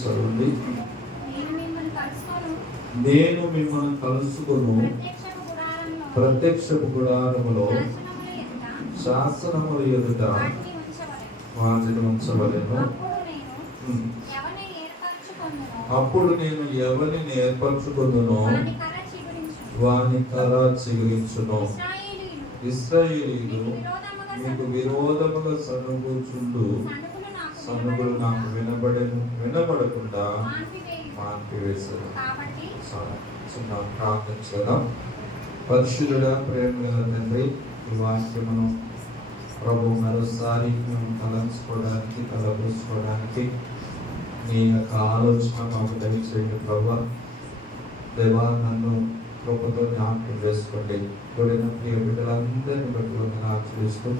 చదవండి. నేను మిమ్మల్ని కలుసుకొను ప్రత్యక్షపు గుడారములో శాసనముల ఎదుట వాటిని ఉంచవలెను. అప్పుడు నేను ఎవరిని ఏర్పరచుకొందునో వాని కర్ర చిగురించును. ఇశ్రాయేలీయులు మీకు విరోధముగా సనుగుచుండు సనుగులు నాకు వినబడకుండా మాన్పివేశారు. చిన్న ప్రార్థన చేద్దాం. పరిశుద్ధుడా, ప్రేమ తండ్రి, ఈ వాక్యమును ప్రభు మరోసారి మేము తలంచుకోవడానికి తలపోసుకోవడానికి నీ యొక్క ఆలోచన మాకు దయచేయండి ప్రభు. దేవా, నన్ను కృపతో జ్ఞాపకం చేసుకోండి. కూడిన ప్రియ బిడ్డలందరినీ బట్టి వందనాలు చేస్తూ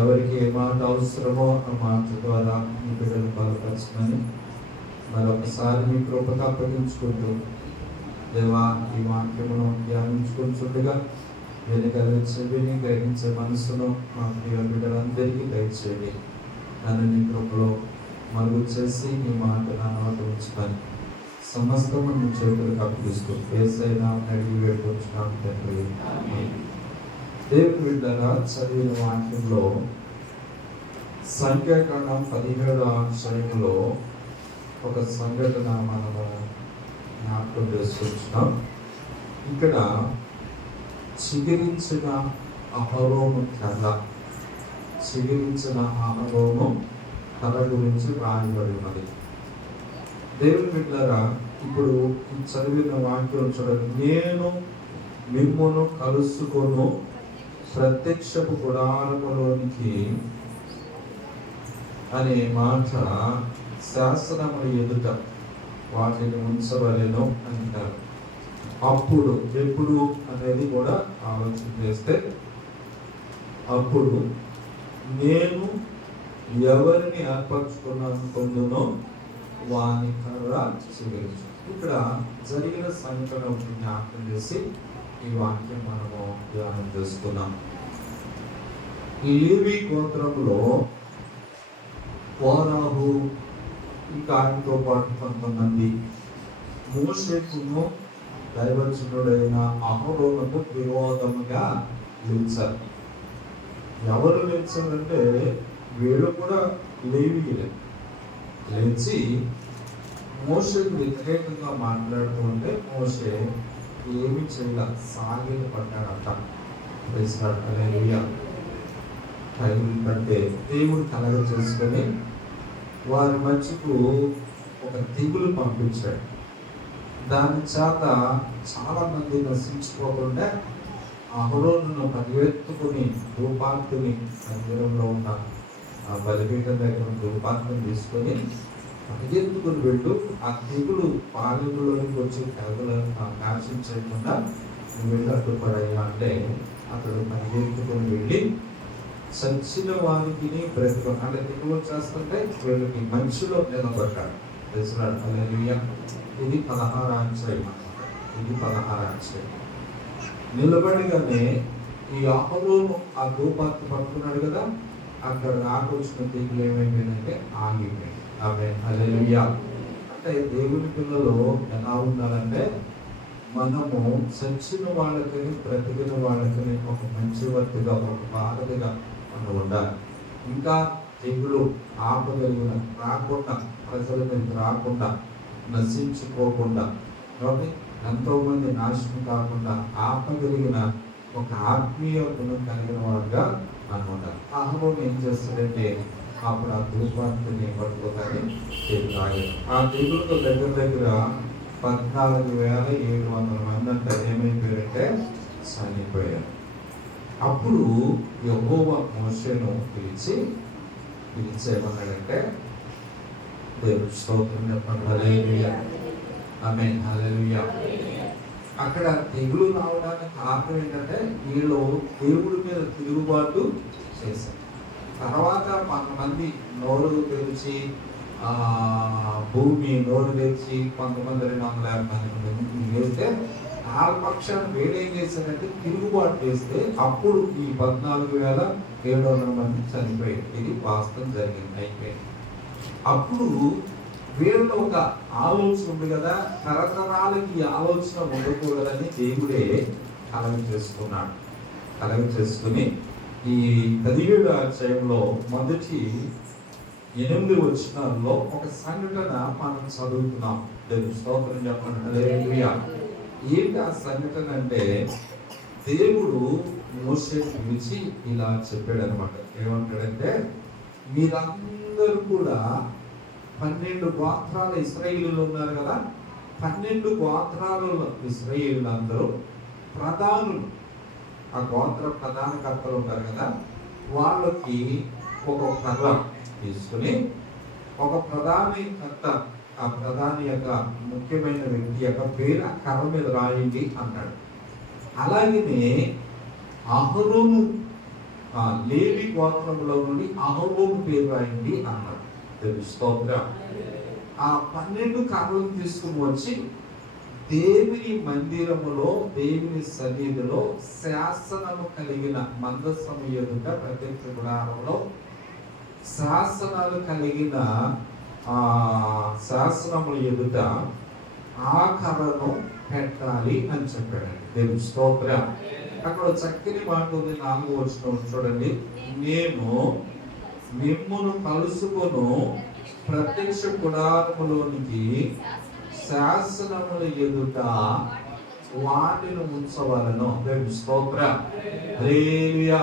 ఎవరికి ఏ మాట అవసరమో ఆ మాట ద్వారా మీ బిడ్డలు బలపరచమని మరొకసారి మీ కృపతో అప్పగించుకుంటూ దేవా, ఈ వాక్యమును ధ్యానించుకుంటుండగా వెనుకల చెవిని గ్రహించే మనసును మా ప్రియ బిడ్డలందరికీ దయచేయండి. నన్ను నీ కృపలో మరుగు చేసి మీ మాట నా నోట ఉంచుకొని సమస్తము నీ చేతులకు అప్పగిస్తూ ఏసైనా అడిగి వేడుకొచ్చున్నాను తండ్రి. దేవుని బిడ్డగా చదివిన వాక్యంలో సంఖ్యాకాండం 17వ అధ్యాయంలో ఒక సంఘటన మనము జ్ఞాపకం చేసుకుంటున్నాం. ఇక్కడ చిగురించిన అహరోను కథ గురించి రాయబడి ఉన్నది. దేవుని బిడ్డలారా, ఇప్పుడు చదివిన వాక్యం చూడండి. నేను మిమ్మును కలుసుకొను ప్రత్యక్షపు గుడారములోనికి అనే మాట శాసనముల ఎదుట వాటిని ఉంచవలెను అంటారు. అప్పుడు ఎప్పుడు అనేది కూడా ఆలోచన చేస్తే, అప్పుడు నేను ఎవరిని ఏర్పరచుకున్నందునో వాని కర్ర చిగురించు. ఇక్కడ జరిగిన సంఘటన జ్ఞాపకం చేసి ఈ వాక్యం మనము ధ్యానం చేస్తున్నాం. లేవి గోత్రంలో కోరాహు ఇంకా ఆయనతో పాటు కొంతమంది మోషేకును దైవజనుడైన అహరోనుకు విరోధముగా నిలిచారు. ఎవరు నిలిచారంటే వీళ్ళు కూడా లేవీయులే. లేచి మోషేకు వ్యతిరేకంగా మాట్లాడుతూ ఉంటే మోషే ఏమి చేయాల సాగిలు పడ్డాడట. కంటే దేవుడు కలగ చేసుకొని వారి మధ్యకు ఒక దిగులు పంపించాడు. దాని చేత చాలా మంది నశించుకోకుండా అహరోనును పరిగెత్తుకుని ధూపార్తిని మందిరంలో ఉన్న బలిపీఠం దగ్గర ధూపార్తిని తీసుకొని పరిగెత్తుకుని వెళ్ళు. ఆ దిగులు పాలెంలోనికి వచ్చి నాశనం చేయకుండా వెళ్ళి అడ్డుపడయ్యా అంటే అతడు పరిగెత్తుకుని వెళ్ళి చచ్చిన వారికి బ్రతుకు అంటే దిగులు చేస్తుంటే వీళ్ళకి మనిషిలో నిలబడ్డాడు. ఇది 16వ అధ్యాయం. నిలబడిగానే ఈ అహరోను ఆ ధూపార్తి పట్టుకున్నాడు కదా, అక్కడ రాకొచ్చిన దిగులు ఏమైపోయిందంటే ఆగిపోయింది. ఆమేన్, హల్లెలూయా. అంటే దేవుని పిల్లలు ఎలా ఉండాలంటే, మనము చచ్చిన వాళ్ళకని బ్రతికిన వాళ్ళకని ఒక మంచి వర్తిగా ఒక బాధగా మనం ఉండాలి. ఇంకా దిగులు ఆపగలిగిన రాకుండా, ప్రజల మీద రాకుండా, నశించుకోకుండా, కాబట్టి ఎంతోమంది నాశనం కాకుండా ఆపగలిగిన ఒక ఆత్మీయ గుణం కలిగిన వాడుగా మనం ఉండాలి. అహరోను ఏం చేస్తాడంటే అప్పుడు ఆ ధూపార్తిని పట్టుకోగానే ఆ దిగులతో దగ్గర 14,700 మంది అంటే ఏమైపోయారంటే చనిపోయారు. అప్పుడు యెహోవా మోషేను పిలిచేమన్నాడంటే, దేవుడి స్తోత్రం చెప్పండి, హల్లెలూయా, ఆమేన్, హల్లెలూయా. అక్కడ తెగులు రావడానికి కారణం ఏంటంటే వీళ్ళు దేవుడి మీద తిరుగుబాటు చేశారు. తర్వాత కొంతమంది నోరు తెరిచి భూమి నోరు తెరిచి కొంతమంది 250 మంది వేస్తే ఆ పక్షాన్ని వేడేం చేశారంటే తిరుగుబాటు చేస్తే అప్పుడు ఈ 14,700 మంది చనిపోయారు. ఇది వాస్తవం జరిగింది, అయిపోయింది. అప్పుడు వీళ్ళలో ఒక ఆలోచన ఉంది కదా, తరతరాలకి ఈ ఆలోచన ఉండకూడదని దేవుడే కలగ చేసుకుని ఈ 17వ అధ్యాయంలో మొదటి 8 వచనాల్లో ఒక సంఘటన మనం చదువుతున్నాం. దేవుని స్తోత్రం చెప్పండి. హల్లెలూయా. ఏంటి ఆ సంఘటన అంటే, దేవుడు మోషేని పిలిచి ఇలా చెప్పాడు అనమాట. ఏమంటాడంటే, మీరందరూ కూడా 12 గోత్రాల ఇశ్రాయేలీయులు ఉన్నారు కదా, 12 గోత్రాలలో ఇశ్రాయేలీయులందరూ ప్రధానులు, ఆ గోత్ర ప్రధానకర్తలు ఉంటారు కదా, వాళ్ళకి ఒక కర్ర తీసుకుని ఒక ప్రధానకర్త, ఆ ప్రధాని యొక్క ముఖ్యమైన వ్యక్తి యొక్క పేరు ఆ కర్ర మీద రాయండి అన్నాడు. అలాగనే అహరోను, లేవి గోత్రంలో నుండి అహరోను పేరు రాయండి అన్నాడు. స్తోత్రం. ఆ 12 కర్రలను తీసుకుని వచ్చి దేవుని మందిరములో, దేవుని సన్నిధిలో శాసనము కలిగిన మందసము ఎదుట, ప్రత్యక్ష గుడారంలో శాసనాలు కలిగిన శాసనముల ఎదుట ఆ కర్రను పెట్టాలి అని చెప్పాడండి. దేవుని స్తోత్రం. అక్కడ చక్కని మాట ఉంది, 4వ వచనం చూడండి. నేను మిమ్మును కలుసుకొను ప్రత్యక్ష గుడారములోనికి శాసనముల ఎదుట వాటిని ఉంచవలను. దేవుని స్తోత్రం. హల్లెలూయా.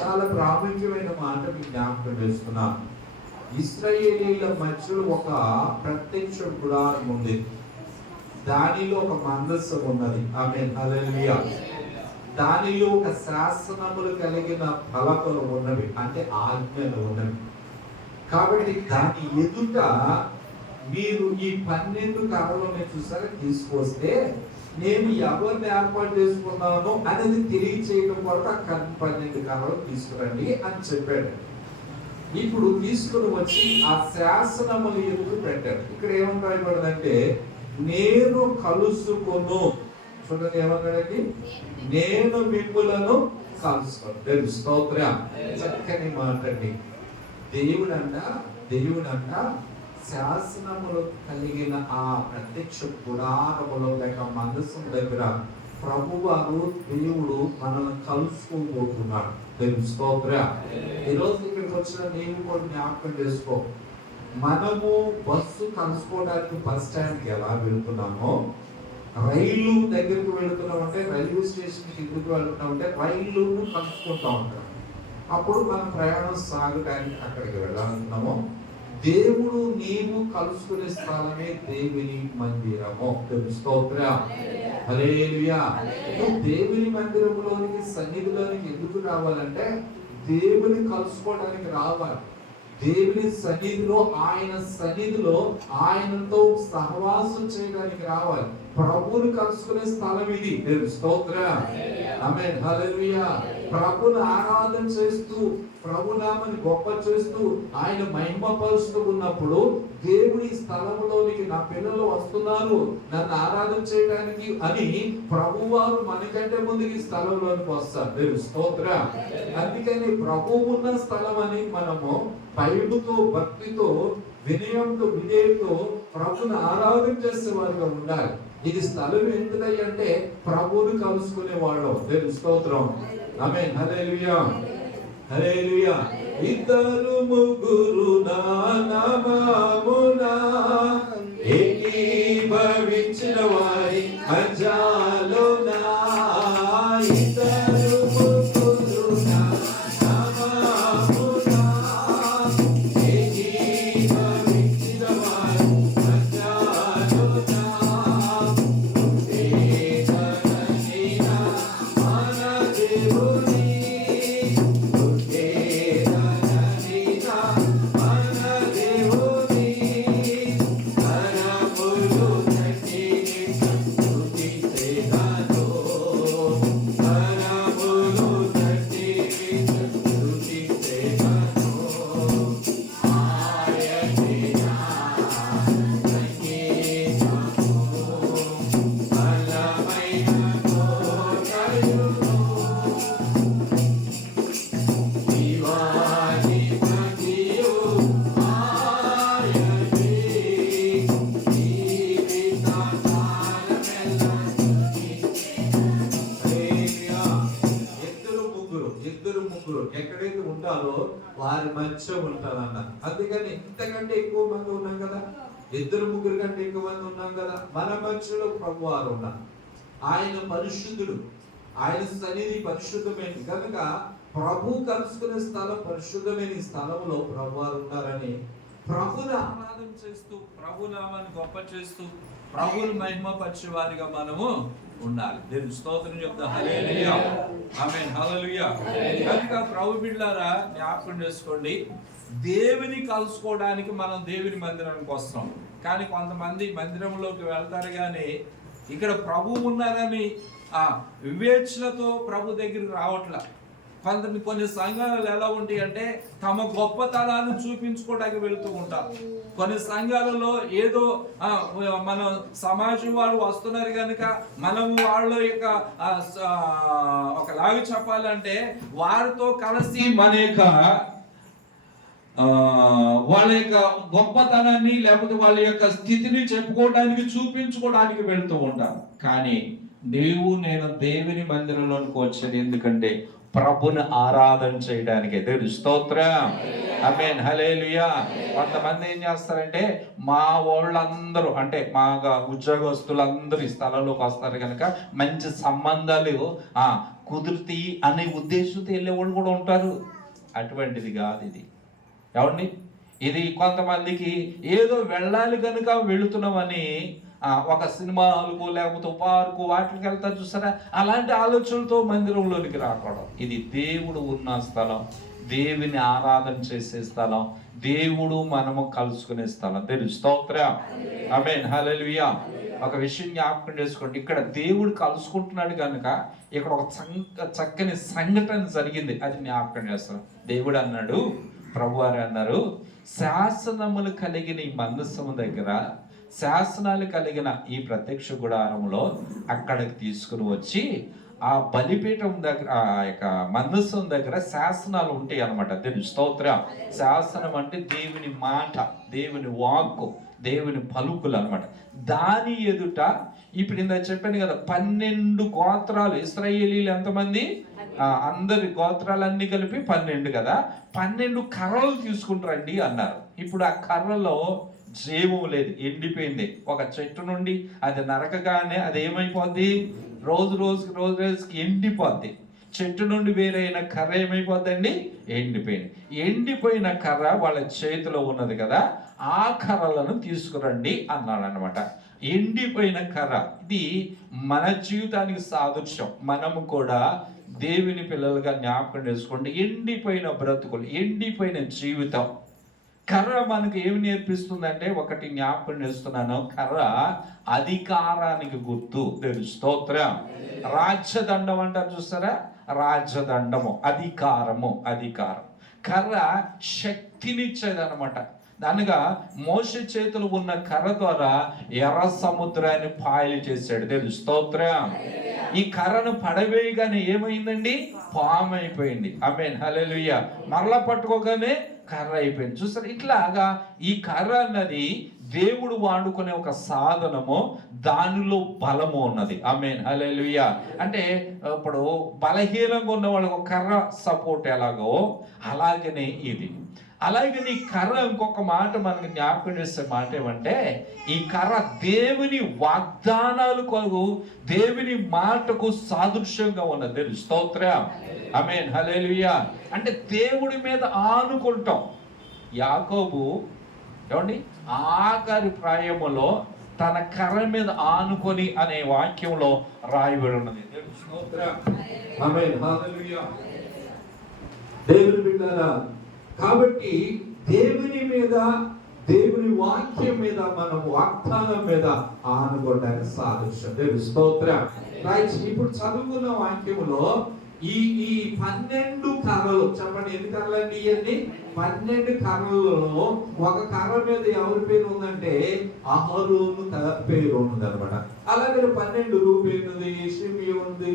చాలా ప్రాముఖ్యమైన మాట మీకు జ్ఞాపకం చేస్తున్నాను. ఇశ్రాయేలీయుల మధ్యలో ఒక ప్రత్యక్ష గుడారం ఉంది, దానిలో ఒక మందసం ఉన్నది. ఆమేన్. హల్లెలూయా. దానిలో ఒక శాసనములు కలిగిన ఫలకలు ఉన్నవి, అంటే ఆజ్ఞలు ఉన్నవి. కాబట్టి దాని ఎదుట మీరు ఈ 12 కర్రలను చూసారా తీసుకొస్తే, నేను ఎవరిని ఏర్పాటు చేసుకున్నాను అనేది తెలియచేయడం కొరకు ఆ 12 కర్రలు తీసుకురండి అని చెప్పాడు. ఇప్పుడు తీసుకుని వచ్చి ఆ శాసనములు ఎదురు పెట్టాడు. ఇక్కడ ఏమని రాయబడిందంటే, నేను కలుసుకొను. చూడండి ఏమన్నాడండి, నేను మిమ్ములను కలుసుకోను. స్తోత్రం. చక్కని మాట అండి. దేవుడంట శాసనములు కలిగిన ఆ ప్రత్యక్ష గుడారములో లేక మందసం దగ్గర ప్రభువారు దేవుడు మనల్ని కలుసుకోబోతున్నాడు. దేవుని స్తోత్రం. ఈరోజు ఇక్కడికి వచ్చిన నీవు కూడా జ్ఞాపకం చేసుకో, మనము బస్సు కలుసుకోవడానికి బస్ స్టాండ్కి ఎలా వెళ్తున్నామో, రైలు దగ్గరికి వెళుతున్నామంటే రైల్వే స్టేషన్కి ఎందుకు వెళ్తున్నామంటే రైలును కలుసుకుంటా ఉంటాం. అప్పుడు మన ప్రయాణం సాగడానికి అక్కడికి వెళ్ళాలనుకున్నామో, దేవుడు నీవు కలుసుకునే స్థలమే దేవుని మందిరము. స్తోత్రం. హల్లెలూయా. నువ్వు దేవుని మందిరంలోనికి, సన్నిధిలోనికి ఎందుకు రావాలంటే దేవుని కలుసుకోవడానికి రావాలి. దేవుని సన్నిధిలో, ఆయన సన్నిధిలో ఆయనతో సహవాసం చేయడానికి రావాలి. ప్రభువుని కలుసుకునే స్థలం ఇది. స్తోత్రం. ఆమేన్. హల్లెలూయా. ప్రభువుని ఆరాధన చేస్తూ, ప్రభునామని గొప్ప చేస్తూ, ఆయన మహిమపరుస్తూ ఉన్నప్పుడు దేవుని స్థలంలోనికి నా పిల్లలు వస్తున్నారు నన్ను ఆరాధన చేయడానికి అని ప్రభువారు మనకంటే ముందుకి స్థలంలోనికి వస్తారు. స్తోత్రం. అందుకని ప్రభువు ఉన్న స్థలం అని మనము భయముతో, భక్తితో, వినయంతో, విధేయతో ప్రభుని ఆరాధన చేసే వారిగా ఉండాలి. ఇది స్థలం ఎందుకై అంటే ప్రభువుని కలుసుకునే వాళ్ళు. స్తోత్రం. ఆమేన్. హల్లెలూయా. హల్లెలూయా. ఇద్దరు ముగ్గురు నా నామమున ఏకీభవించిన వారి మధ్యలోన, ఇద్దరు ముగ్గురు నా నామమున ఏకీభవించిన వారి మధ్యలోన, ఏకనైన మన దేవుని మధ్య ఉంటానన్న. అందుకని ఇంతకంటే ఎక్కువ మంది ఉన్నాం కదా, 2-3 కంటే ఎక్కువ మంది ఉన్నాం కదా, మన మధ్యలో ప్రభువారు ఉన్నారు. ఆయన పరిశుద్ధుడు, ఆయన సన్నిధి పరిశుద్ధమైనది కనుక ప్రభు కలుసుకునే స్థలం పరిశుద్ధమైన స్థలంలో ప్రభువారు ఉన్నారని ప్రభుని ఆరాధన చేస్తూ, ప్రభు నామాన్ని గొప్ప చేస్తూ, ప్రభుని మహిమపరిచే వారిగా మనము ఉండాలి. దేవుని స్తోత్రం చెప్తా. హల్లెలూయా, ఆమేన్, హల్లెలూయా. కనుక ప్రభు బిడ్డలారా జ్ఞాపకం చేసుకోండి, దేవుని కలుసుకోవడానికి మనం దేవుని మందిరానికి వస్తాం. కానీ కొంతమంది మందిరంలోకి వెళ్తారు కానీ ఇక్కడ ప్రభు ఉన్నారని వివేచనతో ప్రభు దగ్గరికి రావట్లా. కొన్ని సంఘాలు ఎలా ఉంటాయి అంటే తమ గొప్పతనాన్ని చూపించుకోవడానికి వెళుతూ ఉంటారు. కొన్ని సంఘాలలో ఏదో మన సమాజం వాళ్ళు వస్తున్నారు కనుక మనము వాళ్ళ యొక్క ఒకలాగా చెప్పాలంటే వారితో కలిసి మన యొక్క వాళ్ళ యొక్క గొప్పతనాన్ని లేకపోతే వాళ్ళ యొక్క స్థితిని చెప్పుకోవడానికి చూపించుకోవడానికి వెళ్తూ ఉంటారు. కానీ నేను దేవుని మందిరంలోనికి వచ్చేది ఎందుకంటే ప్రభుని ఆరాధన చేయడానికి. దేవుని స్తోత్రం, ఆమేన్, హల్లెలూయా. కొంతమంది ఏం చేస్తారంటే మా వాళ్ళందరూ అంటే మా ఉద్యోగస్తులందరూ ఈ స్థలంలోకి వస్తారు కనుక మంచి సంబంధాలు కుదురుతాయి అనే ఉద్దేశంతో వెళ్ళేవాళ్ళు కూడా ఉంటారు. అటువంటిది కాదు ఇది. ఏమండి, ఇది కొంతమందికి ఏదో వెళ్ళాలి కనుక వెళుతున్నామని ఒక సినిమా హాల్కు లేకపోతే పార్కు వాటికి వెళ్తారు చూసారా, అలాంటి ఆలోచనలతో మందిరంలోనికి రాకూడదు. ఇది దేవుడు ఉన్న స్థలం, దేవుని ఆరాధన చేసే స్థలం, దేవుడు మనము కలుసుకునే స్థలం. దేవుని స్తోత్రం, ఆమేన్, హల్లెలూయా. ఒక విషయం జ్ఞాపకం చేసుకోండి, ఇక్కడ దేవుడు కలుసుకుంటున్నాడు కనుక ఇక్కడ ఒక చక్కని సంఘటన జరిగింది, అది జ్ఞాపకం చేస్తాం. దేవుడు అన్నాడు, ప్రభువారు అన్నారు, శాసనములు కలిగిన ఈ మందసము దగ్గర, శాసనాలు కలిగిన ఈ ప్రత్యక్ష గుడారంలో అక్కడికి తీసుకుని వచ్చి ఆ బలిపీఠం దగ్గర ఆ యొక్క మందసం దగ్గర శాసనాలు ఉంటాయి అన్నమాట. దేవుని స్తోత్రం. శాసనం అంటే దేవుని మాట, దేవుని వాక్కు, దేవుని పలుకులు అన్నమాట. దాని ఎదుట ఇప్పుడు ఇందాక చెప్పాను కదా, 12 గోత్రాలు. ఇశ్రాయేలీలు ఎంతమంది? అందరి గోత్రాలన్నీ కలిపి 12 కదా. 12 కర్రలు తీసుకుంటారండి అన్నారు. ఇప్పుడు ఆ కర్రలో జీవం లేదు, ఎండిపోయింది. ఒక చెట్టు నుండి అది నరకగానే అది ఏమైపోద్ది? రోజు రోజుకి ఎండిపోద్ది. చెట్టు నుండి వేరైన కర్ర ఏమైపోద్దండి? ఎండిపోయింది. ఎండిపోయిన కర్ర వాళ్ళ చేతిలో ఉన్నది కదా, ఆ కర్రలను తీసుకురండి అన్నాడు అనమాట. ఎండిపోయిన కర్ర, ఇది మన జీవితానికి సాదృశ్యం. మనము కూడా దేవుని పిల్లలుగా జ్ఞాపకం చేసుకోండి, ఎండిపోయిన బ్రతుకులు, ఎండిపోయిన జీవితం. కర్ర మనకు ఏమి నేర్పిస్తుందంటే, ఒకటి జ్ఞాపకం చేస్తున్నాను, కర్ర అధికారానికి గుర్తు. దేవుని స్తోత్రం. రాజ్యదండం అంటారు చూస్తారా, రాజ్యదండము, అధికారము, అధికారం. కర్ర శక్తినిచ్చేది అనమాట. అనగా మోషే చేతులు ఉన్న కర్ర ద్వారా ఎర్ర సముద్రాన్ని పాయలు చేశాడు. దేవుని స్తోత్రం. ఈ కర్రను పడవేయగానే ఏమైందండి? పాము అయిపోయింది. ఆమేన్, హల్లెలూయా. మరలా పట్టుకోగానే కర్ర అయిపోయింది. చూస్తారు, ఇట్లాగా ఈ కర్ర అన్నది దేవుడు వాడుకునే ఒక సాధనము, దానిలో బలము ఉన్నది. ఆమేన్, హల్లెలూయా. అంటే ఇప్పుడు బలహీనంగా ఉన్న వాళ్ళకు కర్ర సపోర్ట్ ఎలాగో అలాగనే ఇది. అలాగే ఈ కర్ర ఇంకొక మాట మనకు జ్ఞాపకం చేసే మాట ఏమంటే, ఈ కర్ర దేవుని వాగ్దానాలు కొరకు, దేవుని మాటకు సాదృశ్యంగా ఉన్నది. దేవుని స్తోత్రం, ఆమేన్, హల్లెలూయా. అంటే దేవుడి మీద ఆనుకుంటాం. యాకోబు ఏమండి ఆఖరి ప్రాయములో తన కర్ర మీద ఆనుకొని అనే వాక్యంలో రాయబడి ఉన్నది. దేవుని స్తోత్రం, ఆమేన్, హల్లెలూయా. దేవుని బిడ్డలారా, కాబట్టి దేవుని మీద, దేవుని వాక్యం మీద, మనం వాగ్దానం మీద ఆనుకోవడానికి సాదృశ్యం. దేవుని స్తోత్రం. రైట్, ఇప్పుడు చదువుకున్న వాక్యములో ఈ 12 కర్రలు, చెప్పండి ఎన్ని కర్రలు అండి ఇవన్నీ? 12 కర్రలలో ఒక కర్ర మీద ఎవరి పేరు ఉందంటే అహరోను పేరు ఉంది అనమాట. అలాగే 12 రూబేనుది, షిమియోనుది,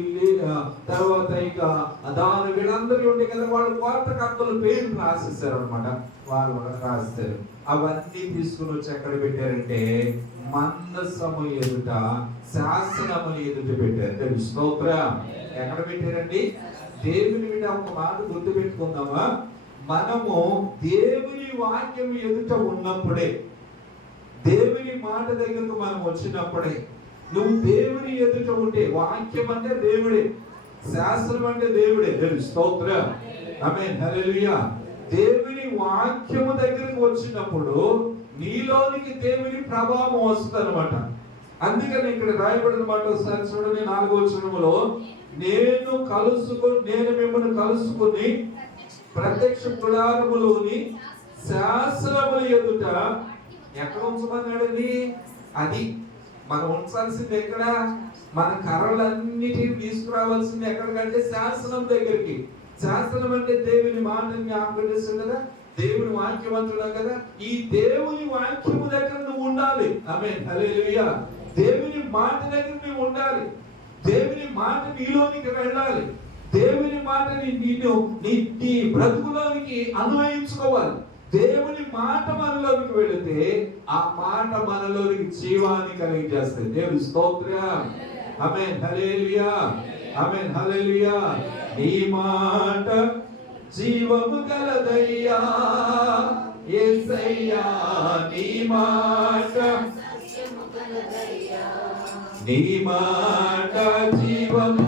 తర్వాత ఇంకా దాని వీళ్ళందరూ ఉండే కదా, వాళ్ళు గోత్రకర్తల పేరు రాసేసారు అనమాట. వాళ్ళు రాస్తారు. అవన్నీ తీసుకుని వచ్చి ఎక్కడ పెట్టారంటే మందసము ఎదుట, శాసనము ఎదుట పెట్టారు. దేవుని స్తోత్రం. ఎక్కడ పెట్టారండి? దేవుని మీద ఒక మాట గుర్తు పెట్టుకుందామా, మనము దేవుని వాక్యం ఎదుట ఉన్నప్పుడే, దేవుని మాట దగ్గరకు మనం వచ్చినప్పుడే, నువ్వు దేవుని ఎదుట ఉంటే, వాక్యం అంటే దేవుడే, శాస్త్రం అంటే దేవుడే. దేవుని స్తోత్రం, ఆమేన్, హల్లెలూయా. దేవుని వాక్యము దగ్గరకు వచ్చినప్పుడు నీలోనికి దేవుని ప్రభావం వస్తుంది అనమాట. అందుకని ఇక్కడ రాయబడిన మాట ఒకసారి చూడండి, 4వ వచనములో, నేను మిమ్మల్ని కలుసుకుని ప్రత్యక్ష గుడారములోని శాస్త్రముల ఎదుట ఎక్కడ ఉంచమన్నాడని, అది మనం ఉంచాల్సింది ఎక్కడ? మన కర్రలన్నిటిని తీసుకురావాల్సింది ఎక్కడికంటే శాసనం దగ్గరికి. శాసనం అంటే దేవుని మాటని జ్ఞాపకం చేస్తుంది కదా, దేవుని వాక్యవంతుడు కదా. ఈ దేవుని వాక్యము దగ్గర నువ్వు ఉండాలి. ఆమేన్, హల్లెలూయా. దేవుని మాట దగ్గర నువ్వు ఉండాలి. దేవుని మాట నీలోనికి వెళ్ళాలి. దేవుని మాటని నీ బ్రతుకులోనికి అన్వయించుకోవాలి. దేవుని మాట మనలోనికి వెళితే ఆ మాట మనలోనికి జీవాన్ని కలిగజేస్తుంది. దేవుని స్తోత్రం, ఆమేన్, హల్లెలూయా, ఆమేన్, హల్లెలూయా. నీ మాట జీవము గలదయ్యా యేసయ్యా, నీ మాట, నీ మాట జీవము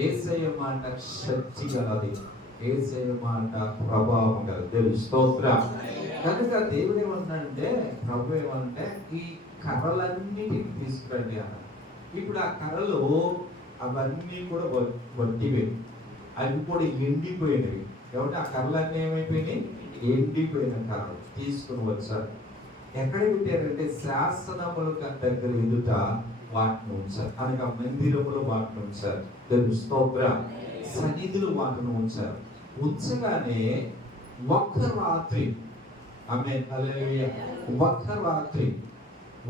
యేసయ్య మాట శక్తి గలది, యేసయ్య మాట ప్రభావం గలది. దేవుని స్తోత్రం. కనుక దేవుడు ఏమంటున్నాడంటే, ప్రభు ఏమంటే, ఈ కర్రలన్నిటిని తీసుకురండి అన్నాడు. ఇప్పుడు ఆ కర్రలు అవన్నీ కూడా వట్టివే, అవి కూడా ఎండిపోయినవి. కాబట్టి ఆ కర్రలన్నీ ఏమైపోయినాయి? ఎండిపోయిన కర్రలు తీసుకుని వచ్చారు. ఎక్కడ పెట్టారంటే శాసనముల దగ్గర ఎదుట వాటిని ఉంచారు. అనగా మందిరములో వాటిని ఉంచారు. దేవుని స్తోత్రం. సన్నిధిలో వాటిని ఉంచారు. ఉంచగానే ఒక్క రాత్రి, ఆమేన్, హల్లెలూయా,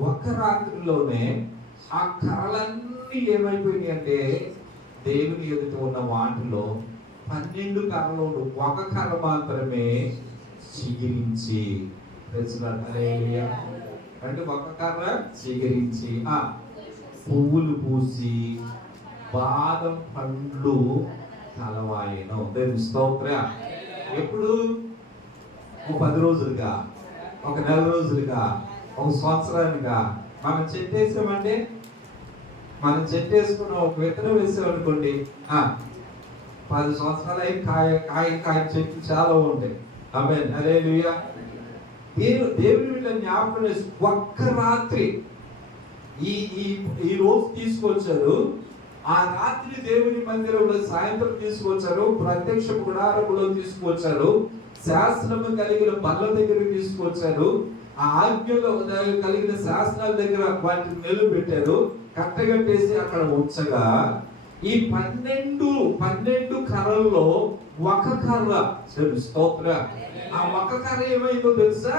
ఒక్క రాత్రిలోనే ఆ కర్రలన్నీ ఏమైపోయినాయి అంటే, దేవుని ఎదుట ఉన్న వాటిలో 12 కర్రలు, ఒక కర్ర మాత్రమే చిగిరించి, హల్లెలూయా, అంటే ఒక కర్ర చిగిరించి పువ్వులు పూసి బాదం పండ్లు కలవాయను. దేవుని స్తోత్రం. ఎప్పుడు? ఒక 10 రోజులుగా, ఒక నెల రోజులుగా, ఒక సంవత్సరాలుగా మనం చెట్టేసామంటే, మనం చెట్టేసుకున్న ఒక విత్తనం వేసామనుకోండి, 10 సంవత్సరాలు అయి కాయ చెట్లు చాలా ఉంటాయి. ఆమేన్, హల్లెలూయా. దేవుని వీళ్ళని జ్ఞాపకం చేసి ఒక్క రాత్రి ఈ రోజు తీసుకొచ్చారు. ఆ రాత్రి దేవుని మందిరంలో సాయంత్రం తీసుకొచ్చారు, ప్రత్యక్ష గుడారములో తీసుకొచ్చారు, శాసనము కలిగిన బల్ల దగ్గర తీసుకొచ్చారు, ఆ ఆజ్ఞలో కలిగిన శాసనాల దగ్గర వాటిని నిలబెట్టారు, కట్టగట్టేసి అక్కడ ఉంచగా ఈ 12 కర్రల్లో ఒక కర్ర, స్తోత్రం, ఆ ఒక కర్ర ఏమైందో తెలుసా?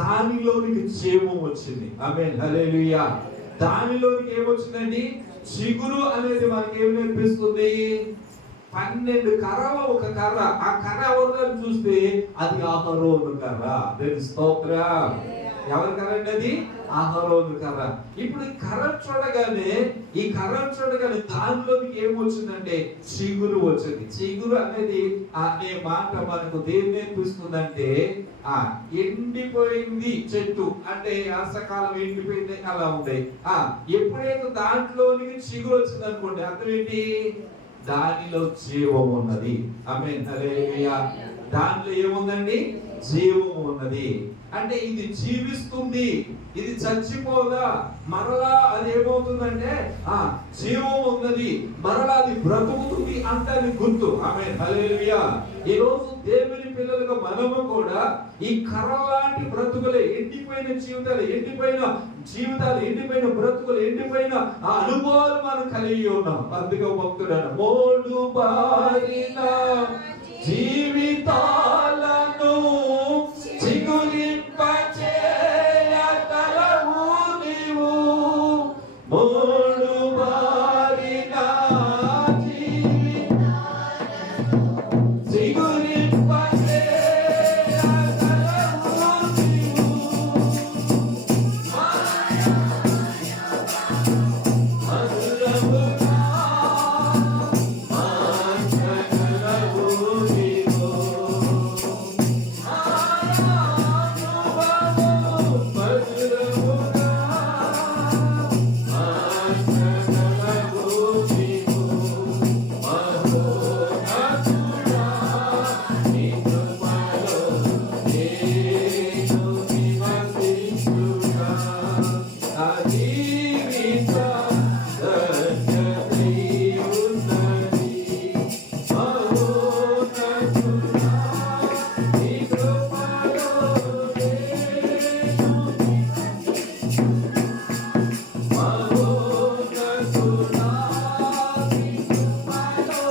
దానిలోనికి జీవం వచ్చింది. ఆమేన్, హల్లెలూయా. దానిలోనికి ఏమొచ్చిందండి? చిగురు అనేది మనకి ఏమి నేర్పిస్తుంది? 12 కర్రలు ఒక కర్ర. ఆ కర్ర ఎవరిని చూస్తే అది అహరోను కర్ర. దేవుని స్తోత్రం. ఎవరి కర్ర అండి అది? అహరోను కర్ర. ఇప్పుడు ఈ కర్ర చూడగానే దానిలోనికి ఏమొచ్చిందంటే చిగురు వచ్చింది. చిగురు అనేది అనే మాట మనకు దేని నేర్పిస్తుందంటే, ఎండిపోయింది చెట్టు అంటే వర్షాకాలం ఎండిపోయింది అలా ఉంది. ఎప్పుడైతే దాంట్లోనికి చిగురు వచ్చింది అనుకోండి, అర్థం ఏంటి? దానిలో జీవం ఉన్నది. ఆమేన్, హల్లెలూయా. దాంట్లో ఏముందండి? జీవము ఉన్నది. అంటే ఇది జీవిస్తుంది, ఇది చచ్చిపోదా, మరలా అది ఏమవుతుందంటే జీవం ఉన్నది, మరలా అది బ్రతుకుతుంది అంటే అది గుర్తు. ఆమేన్, హల్లెలూయా. ఈ రోజు దేవుని పిల్లలుగా మనము కూడా ఈ కర్రలాంటి బ్రతుకులే, ఎండిపోయిన జీవితాలు, ఎండిపోయిన బ్రతుకులు, ఎండిపోయిన ఆ అనుభవాలు మనం కలిగి ఉన్నాం. అందుకే భక్తుడు మోడు బారిన జీవితాలను చిగురింపచేయగలవు నీవు. మోడు బారిన జీవితాలను చిగురింపచేయగలవు నీవు. మధురముగా మార్చగలవు నీవు. మధురముగా మార్చగలవు నీవు. మహోన్నతుడా, నీ కృపలో నేను నివసించుగా. నా జీవిత ధన్యతై ఉన్నది. మహోన్నతుడా, నీ కృపలో నేను మహోన్నతుడా, నీ కృపలో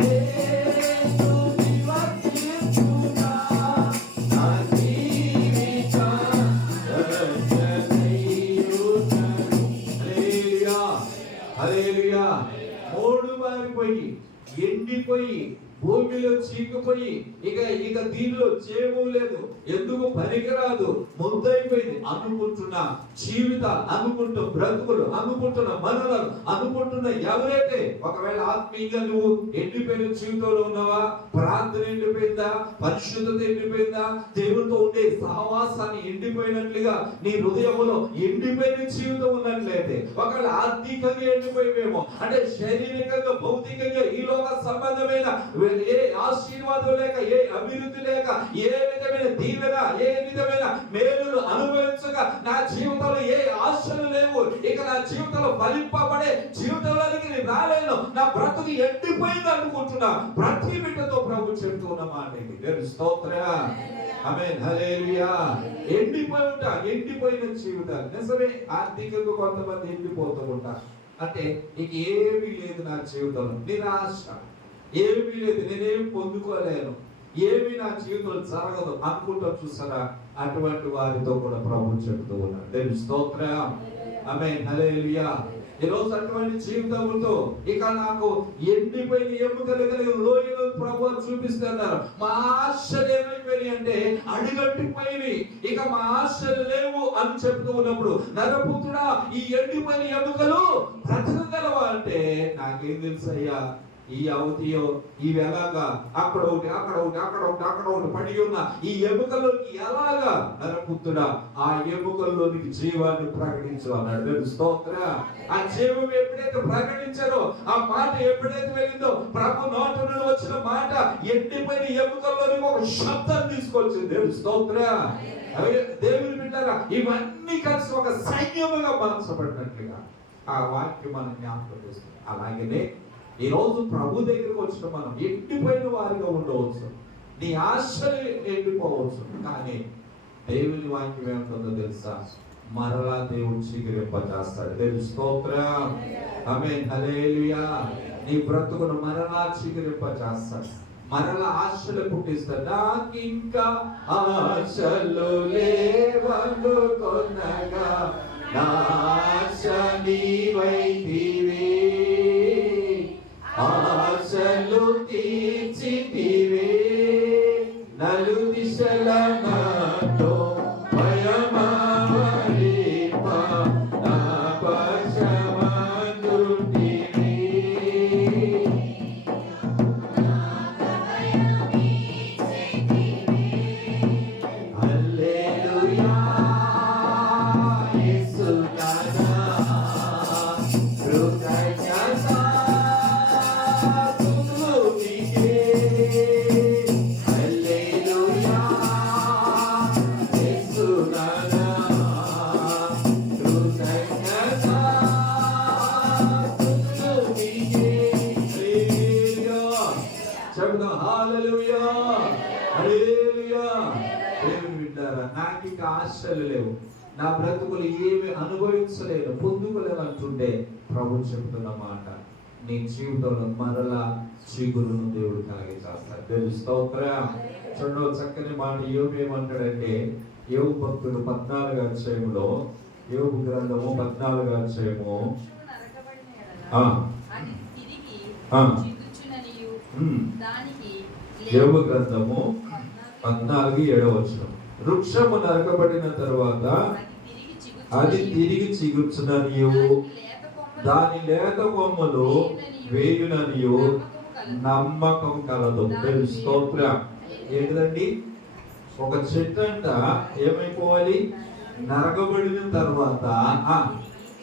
నేను నివసించుగా. నా జీవిత ధన్యతై ఉన్నది. హల్లెలూయా, హల్లెలూయా. మూడు మారిపోయి, ఎండిపోయి, భూమిలో చీకిపోయి, ఇక దీనిలో జీవం లేదు, ఎందుకు పనికిరాదు, ముద్దైపోయింది అనుకుంటున్న జీవిత, అనుకుంటున్న బ్రతుకులు, అనుకుంటున్న మరణాలు, అనుకుంటున్న ఎవరైతే ఒకవేళ ఆత్మీయంగా నువ్వు ఎండిపోయిన జీవితంలో ఉన్నావా, ప్రార్థన ఎండిపోయిందా, పరిశుద్ధత ఎండిపోయిందా, దేవుడితో ఉండే సహవాసాన్ని ఎండిపోయినట్లుగా నీ హృదయంలో ఎండిపోయిన జీవితం ఉన్నట్లయితే, ఒకవేళ ఆర్థికంగా ఎండిపోయేమో, అంటే శారీరకంగా, భౌతికంగా, ఈ లోక సంబంధమైన ఏ ఆశీర్వాదం లేక, ఏ అభివృద్ధి లేక, ఏ విధమైన దీవెన, ఏ విధమైన మేలులు అనుభవించగా నా జీవితంలో ఏ ఆశలు లేవు, ఇక నా జీవితంలో ఫలింపబడే జీవితంలోనికి నేను రాలేను, నా బ్రతుకు ఎండిపోయింది అనుకుంటున్నా, ప్రతి బిడ్డతో ప్రభు చెప్తున్న మాట ఇది. స్తోత్రం, ఆమేన్, హల్లెలూయా. ఎండిపోయిన జీవితాలు నిజమే. ఆర్థికంగా కొంతమంది ఎండిపోతూ ఉంటారు, అంటే ఇక ఏమీ లేదు నా జీవితంలో, నిరాశ, ఏమీ లేదు, నేనేం పొందుకోలేను, ఏమి నా జీవితంలో జరగదు అనుకుంటా చూసారా, అటువంటి వారితో కూడా ప్రభు చెప్తూ ఉన్నాడు. దేవుని స్తోత్రం, ఆమేన్, హల్లెలూయా. ఈ రోజు అటువంటి జీవితంతో ఇక నాకు ఎండిపోయిన ఎముకలు కలిగిన లోయలు ప్రభు చూపిస్తున్నారు. మా ఆశలు ఏమైపోయినాయి అంటే అడుగట్టిపోయినవి, ఇక మా ఆశలు లేవు అని చెప్తూ ఉన్నప్పుడు, నరపుత్రుడా, ఈ ఎండిపోయిన ఎముకలు బ్రతకగలవా అంటే, నాకేం తెలుసయ్యా, ఈ అవధియో ఇవి ఎలాగా, అక్కడ ఒకటి పడి ఉన్న ఈ ఎముకల్లోకి ఎలాగా, నరపుత్రుడా, ఆ ఎముకల్లోనికి జీవాన్ని ప్రకటించు అన్నాడు. స్తోత్రం. ఆ జీవం ఎప్పుడైతే ప్రకటించారో, ఆ మాట ఎప్పుడైతే వెళ్ళిందో, ప్రభు నోట నుండి వచ్చిన మాట ఎండిపోయిన ఎముకల్లోనికి ఒక శబ్దం తీసుకొచ్చింది. స్తోత్రం. దేవుని బిడ్డలారా, ఇవన్నీ కలిసి ఒక సైన్యముగా బలపడినట్లుగా ఆ వాక్యం మనం జ్ఞాపకం చేస్తుంది. అలాగనే ఈ రోజు ప్రభు దగ్గరికి వచ్చిన మనం ఎండిపోయిన వారిగా ఉండవచ్చు, నీ ఆశలు ఎండిపోవచ్చు, కానీ దేవుని వాక్యం ఏమంటుందో తెలుసా, మరలా దేవుడు చిగురింపజేస్తాడు. దేవుని స్తోత్రం, ఆమేన్, హల్లెలూయా. నీ బ్రతుకును మరలా చిగురింపజేస్తాడు, మరలా ఆశలు పుట్టిస్తాడు. నాకింకా ఆశలు లేవనుకొనగా నా ఆశ నీవైతివే, ఆశలు తీర్చితివే, నలు దిశల నాతో భయమావరిప నా పక్షమందుంటివి. హల్లెలూయా, యేసు నా బిడ్డారా, నాకు ఇక ఆశలు లేవు, నా బ్రతుకులు ఏమి అనుభవించలేదు, పొందుకోలేదు అంటుంటే ప్రభు చెప్తున్న మాట, నీ జీవితంలో మరలా చిగురును దేవుడు కలిగి చేస్తాడు. దేవుని స్తోత్రం. చూడండి చక్కని మాట యోబు ఏమంటాడంటే, యోబు భక్తుడు 14వ అధ్యాయంలో, యోబు గ్రంథము 14వ అధ్యాయము యోబు గ్రంథము 14:7 వచనం, వృక్షము నరకబడిన తరువాత అది తిరిగి చిగుర్చుననియు దాని లేత కొమ్మలు వేయుననియు నమ్మకం కలదు. స్తోత్రం. ఏంటిదండి? ఒక చెట్టు అంట ఏమైపోవాలి? నరకబడిన తర్వాత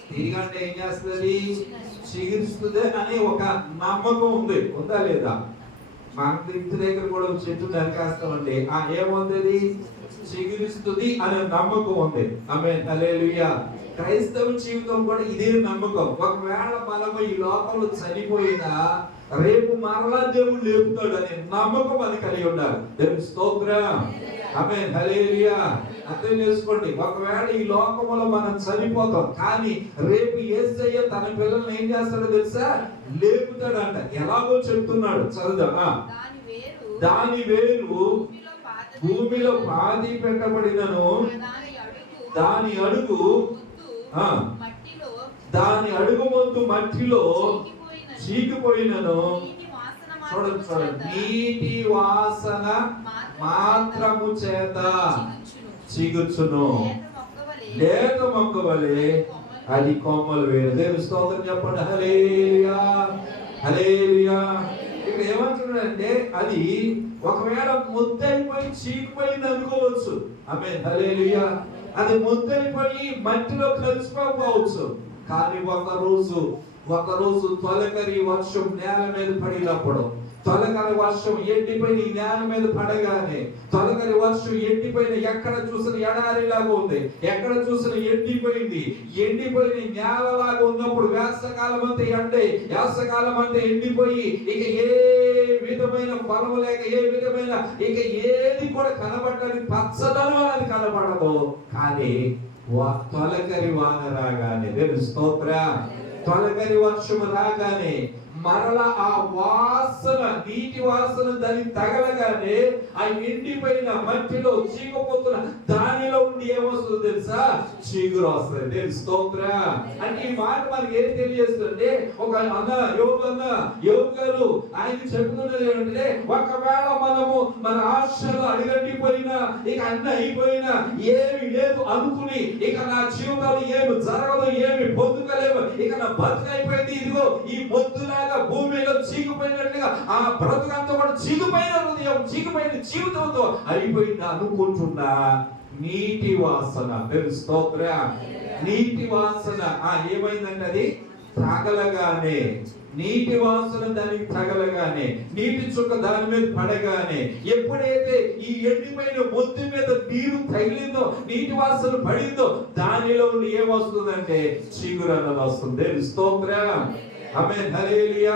తిరిగి అంటే ఏం చేస్తుంది? చిగురుస్తుంది అనే ఒక నమ్మకం ఉంది. ఉందా లేదా? మన ఇంటి దగ్గర కూడా చెట్టు నరికేస్తామండి, ఏముంది? చిగురిస్తుంది అనే నమ్మకం ఉంది. ఆమేన్, హల్లెలూయా. క్రైస్తవ జీవితం కూడా ఇదే నమ్మకం. ఒకవేళ మనము ఈ లోకంలో చనిపోయినా రేపు మరలా దేవుడు లేపుతాడు అనే నమ్మకం అని కలిగి ఉండాలి. దేవుని స్తోత్రం. ఆమేన్, హల్లెలూయా. అర్థం చేసుకోండి, ఒకవేళ ఈ లోకంలో మనం చనిపోతాం, కానీ రేపు యేసయ్య తన పిల్లల్ని ఏం చేస్తాడో తెలుసా? లేపుతాడంట. ఎలాగో చెప్తున్నాడు, చదువుదా. దాని వేరు భూమిలో పాతి పెట్టబడినను దాని అడుగు మొత్తు మట్టిలో చీకిపోయినను. చూడండి, నీటి వాసన మాత్రము చేత చిగుర్చును, లేత మొక్క వలె అది కొమ్మలు వేరు. దేవుని స్తోత్రం చెప్పండి. హల్లెలూయా, హల్లెలూయా. ఇక్కడ ఏమంటున్నాడంటే, అది ఒకవేళ ముద్దైపోయి చీకిపోయింది అనుకోవచ్చు. ఆమేన్, హల్లెలూయా. అది ముద్దైపోయి మట్టిలో కలిసిపోవచ్చు. కానీ ఒకరోజు తొలకరి వర్షం నేల మీద పడినప్పుడు, తొలకరి వర్షం ఎండిపోయిన ఈ నేల మీద పడగానే, తొలకరి వర్షం ఎండిపోయిన, ఎక్కడ చూసిన ఎడారిలాగా ఉంది, ఎక్కడ చూసిన ఎండిపోయిన నేలలాగా ఉన్నప్పుడు, వేసవకాలం అంతా ఎండే, వేసవకాలం అంతా ఎండిపోయి ఇక ఏ విధమైన ఫలము లేక, ఏ విధమైన ఇక ఏది కూడా కనబడడానికి పచ్చదనం అనేది కనబడదు. కానీ తొలకరి వాన రాగానే, దేవుని స్తోత్రం, తొలకరి వర్షము రాగానే మరలా ఆ వాసన, నీటి వాసన దానికి తగలగానే ఆ ఎండిపోయిన మట్టిలో చీకపోతున్న దానిలో ఉండి ఏమొస్తుంది తెలుసా? చిగురు వస్తుంది. దేవుని స్తోత్రం. అంటే ఈ మాట మనకి ఏం తెలియజేస్తుందంటే, ఒక యోగు గారు ఆయన చెప్తున్నది ఏంటంటే, ఒకవేళ మనము మన ఆశలు అడిగట్టిపోయినా, ఇక అన్ని అయిపోయినా, ఏమి లేదు అనుకుని, ఇక నా జీవితంలో ఏమి జరగదు, ఏమి పొందుకోలేము, ఇక నా బతుకైపోయింది, ఇదిగో ఈ మొద్దులాగా భూమిలో చీకిపోయినట్లుగా ఆ బ్రతుకంతా కూడా చీకిపోయిన హృదయం, చీకిపోయిన జీవితంతో అయిపోయింది అనుకుంటున్నా, నీటి వాసన, స్తోత్రం, నీటి వాసన ఏమైందంటే అది తగలగానే, నీటి వాసన దానికి తగలగానే, నీటి చుక్క దాని మీద పడగానే, ఎప్పుడైతే ఈ ఎండిపోయిన మొద్దు మీద నీరు తగిలిందో, నీటి వాసన పడిందో, దానిలో ఉండి ఏమొస్తుందంటే చిగురు అన్నది వస్తుంది. స్తోత్రం. ఆమేన్, హల్లెలూయా.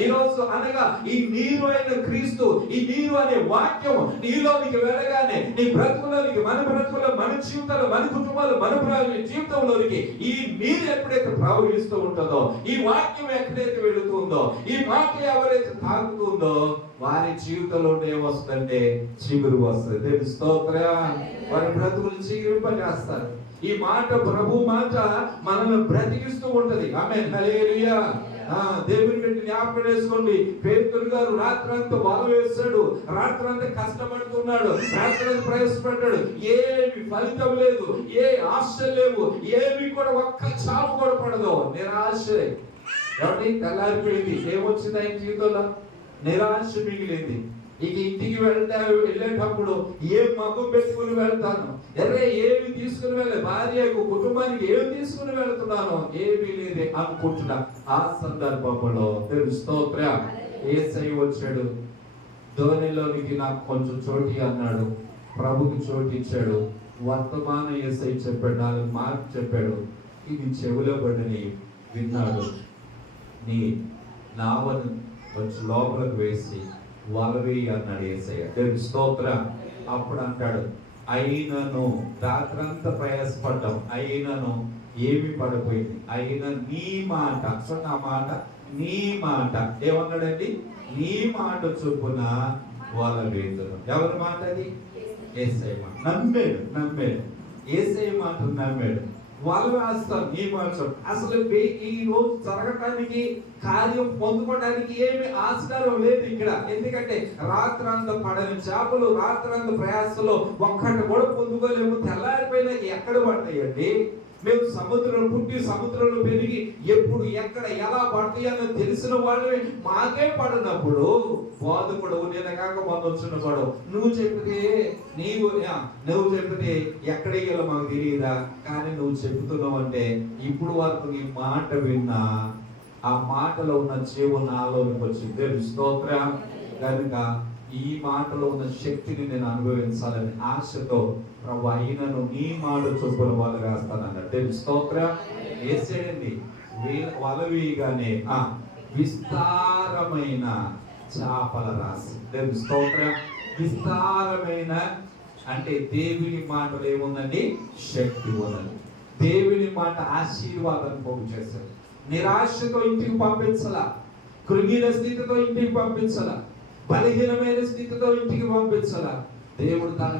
ఈ రోజు అనగా ఈ నీరు అయిన క్రీస్తు, ఈ నీరు అనే వాక్యం నీలోనికి వెళ్ళగానే, నీ బ్రతుకులోనికి, మన బ్రతుకులో, మన జీవితంలో, మన కుటుంబాలు, మన జీవితంలోనికి ఈ నీరు ఎప్పుడైతే ప్రవహిస్తూ ఉంటుందో, ఈ వాక్యం ఎక్కడైతే వెళుతుందో, ఈ వాక్యం ఎవరైతే తాగుతుందో, వారి జీవితంలో ఏమొస్తుందంటే చిగురు వస్తుంది. దేవుని స్తోత్రం. వారి బ్రతుకులు చిగురింపజేస్తారు. ఈ మాట, ప్రభు మాట మనల్ని బ్రతికిస్తూ ఉంటది. ఆమేన్, హల్లెలూయా. దేవుని పెట్టి జ్ఞాపకం చేసుకోండి, పేతురు గారు రాత్రంతా వల వేస్తాడు, రాత్రంతా కష్టపడుతున్నాడు, రాత్రంతా ప్రయాసపడ్డాడు, ఏమి ఫలితం లేదు, ఏ ఆశ లేవు, ఏమి కూడా ఒక్క చావు కూడా పడదు, నిరాశ. ఎవరి తెల్లారిపోయింది, ఏమొచ్చింది ఆయన జీవితంలో? నిరాశ మిగిలింది. ఇక ఇంటికి వెళ్ళేటప్పుడు ఏం మగం పెట్టుకుని వెళ్తాను, ఏమి తీసుకుని వెళ్ళే, భార్యకు, కుటుంబానికి ఏమి తీసుకుని వెళ్తున్నాను, ఏమీ లేదే అనుకుంటున్నా. ఆ సందర్భంలో స్తోత్రం, యేసయ్య వచ్చాడు, ధోనిలోనికి నాకు కొంచెం చోటి అన్నాడు, ప్రభుకి చోటు ఇచ్చాడు. వర్తమాన యేసయ్య చెప్పాడు, 4 మాటలు చెప్పాడు. ఇది చెవిలో పడిని విన్నాడు. నీ నావను కొంచెం లోపలికి వేసి వలవేయి అన్నాడు యేసయ్య. దేవుని స్తోత్రం. అప్పుడు అంటాడు, అయినను రాత్రంతా ప్రయాసపడ్డాం, అయినను ఏమి పడిపోయింది, అయినా నీ మాట, చూడండి ఆ మాట, నీ మాట ఏమన్నాడండి, నీ మాట చొప్పున వాళ్ళ వేదన. ఎవరి మాట అది? యేసయ్య మాట. నమ్మాడు యేసయ్య మాట నమ్మాడు. వాళ్ళు వేస్తారు నీ మాట చొప్పున. అసలు ఈ రోజు జరగటానికి, కార్యం పొందుకోవడానికి ఏమి ఆస్కారం లేదు ఇక్కడ. ఎందుకంటే రాత్రంతా పడని చేపలు, రాత్రంతా ప్రయాసలో ఒక్కటి కూడా పొందుకోలేము. తెల్లారిపోయినా ఎక్కడ పడతాయండి? మేము సముద్రం పుట్టి సముద్రంలో పెరిగి ఎప్పుడు ఎక్కడ ఎలా పడతాయని తెలిసిన వాళ్ళు మాకే పడినప్పుడు బోధకుడు, నేను కాక మొన్న వచ్చిన వాడు, నువ్వు చెప్పితే నువ్వు చెప్పితే ఎక్కడ ఇయ్యాలో మాకు తెలియదా, కానీ నువ్వు చెబుతున్నావు అంటే ఇప్పుడు వరకు నీ మాట విన్నా ఆ మాటలో ఉన్న జీవం నాలోనికి వచ్చింది. స్తోత్రం. కనుక ఈ మాటలో ఉన్న శక్తిని నేను అనుభవించాలని ఆశతో ప్రభు అయినను నీ మాట చొప్పున వాళ్ళు వేస్తానన్నాడు. స్తోత్రం. వేసేయండి వలవీగానే విస్తారమైన చేపల రాశి. స్తోత్రం. విస్తారమైన అంటే దేవుని మాటలు ఏముందండి? శక్తి ఉన్నది. దేవుని మాట ఆశీర్వాదాన్ని పోగు చేశారు. నిరాశతో ఇంటికి పంపించాల, కృంగిన స్థితితో ఇంటికి పంపించాల, బలహీనమైన స్థితితో ఇంటికి పంపించాల. దేవుడు తన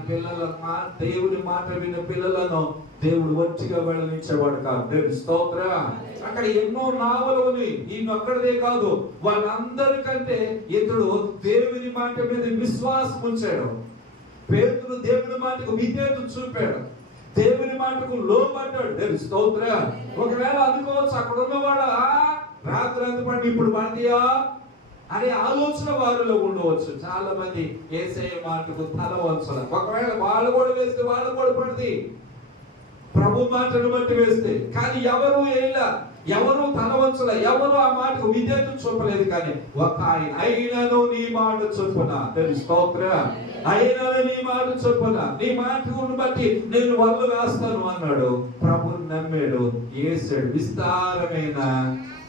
దేవుని మాట విన్న పిల్లలను దేవుడు ఒట్టిగా వెళ్ళనిచ్చేవాడు కాదు. స్తోత్రం. అక్కడ ఎన్నో నావలు ఉన్నాయి, ఈయనొక్కడిదే కాదు, వాళ్ళందరికంటే ఇతడు దేవుని మాట మీద విశ్వాసం ఉంచాడు. పేతురు దేవుని మాటకు విధేయత చూపాడు, దేవుని మాటకు లోబడ్డాడు. స్తోత్రం. ఒకవేళ అనుకోవచ్చు అక్కడ ఉన్నవాడు రాత్రి అంత పడి ఇప్పుడు పడియా అనే ఆలోచన వారిలో ఉండవచ్చు. చాలా మంది యేసయ్య మాటకు తల వంచల. ఒకవేళ వాళ్ళు కూడా వేస్తే వాళ్ళు కూడా పడితే, ప్రభు మాటను బట్టి వేస్తే, కానీ ఎవరు ఎవరు తల వంచల, ఎవరు ఆ మాటకు విధేయత చూపలేదు. కానీ ఒక ఆయన అయినను నీ మాట చొప్పున, స్తోత్రం, అయినను నీ మాట చొప్పున నీ మాటను బట్టి నేను వాళ్ళు వేస్తాను అన్నాడు. ప్రభు నమ్మాడు, వేసాడు విస్తారమైన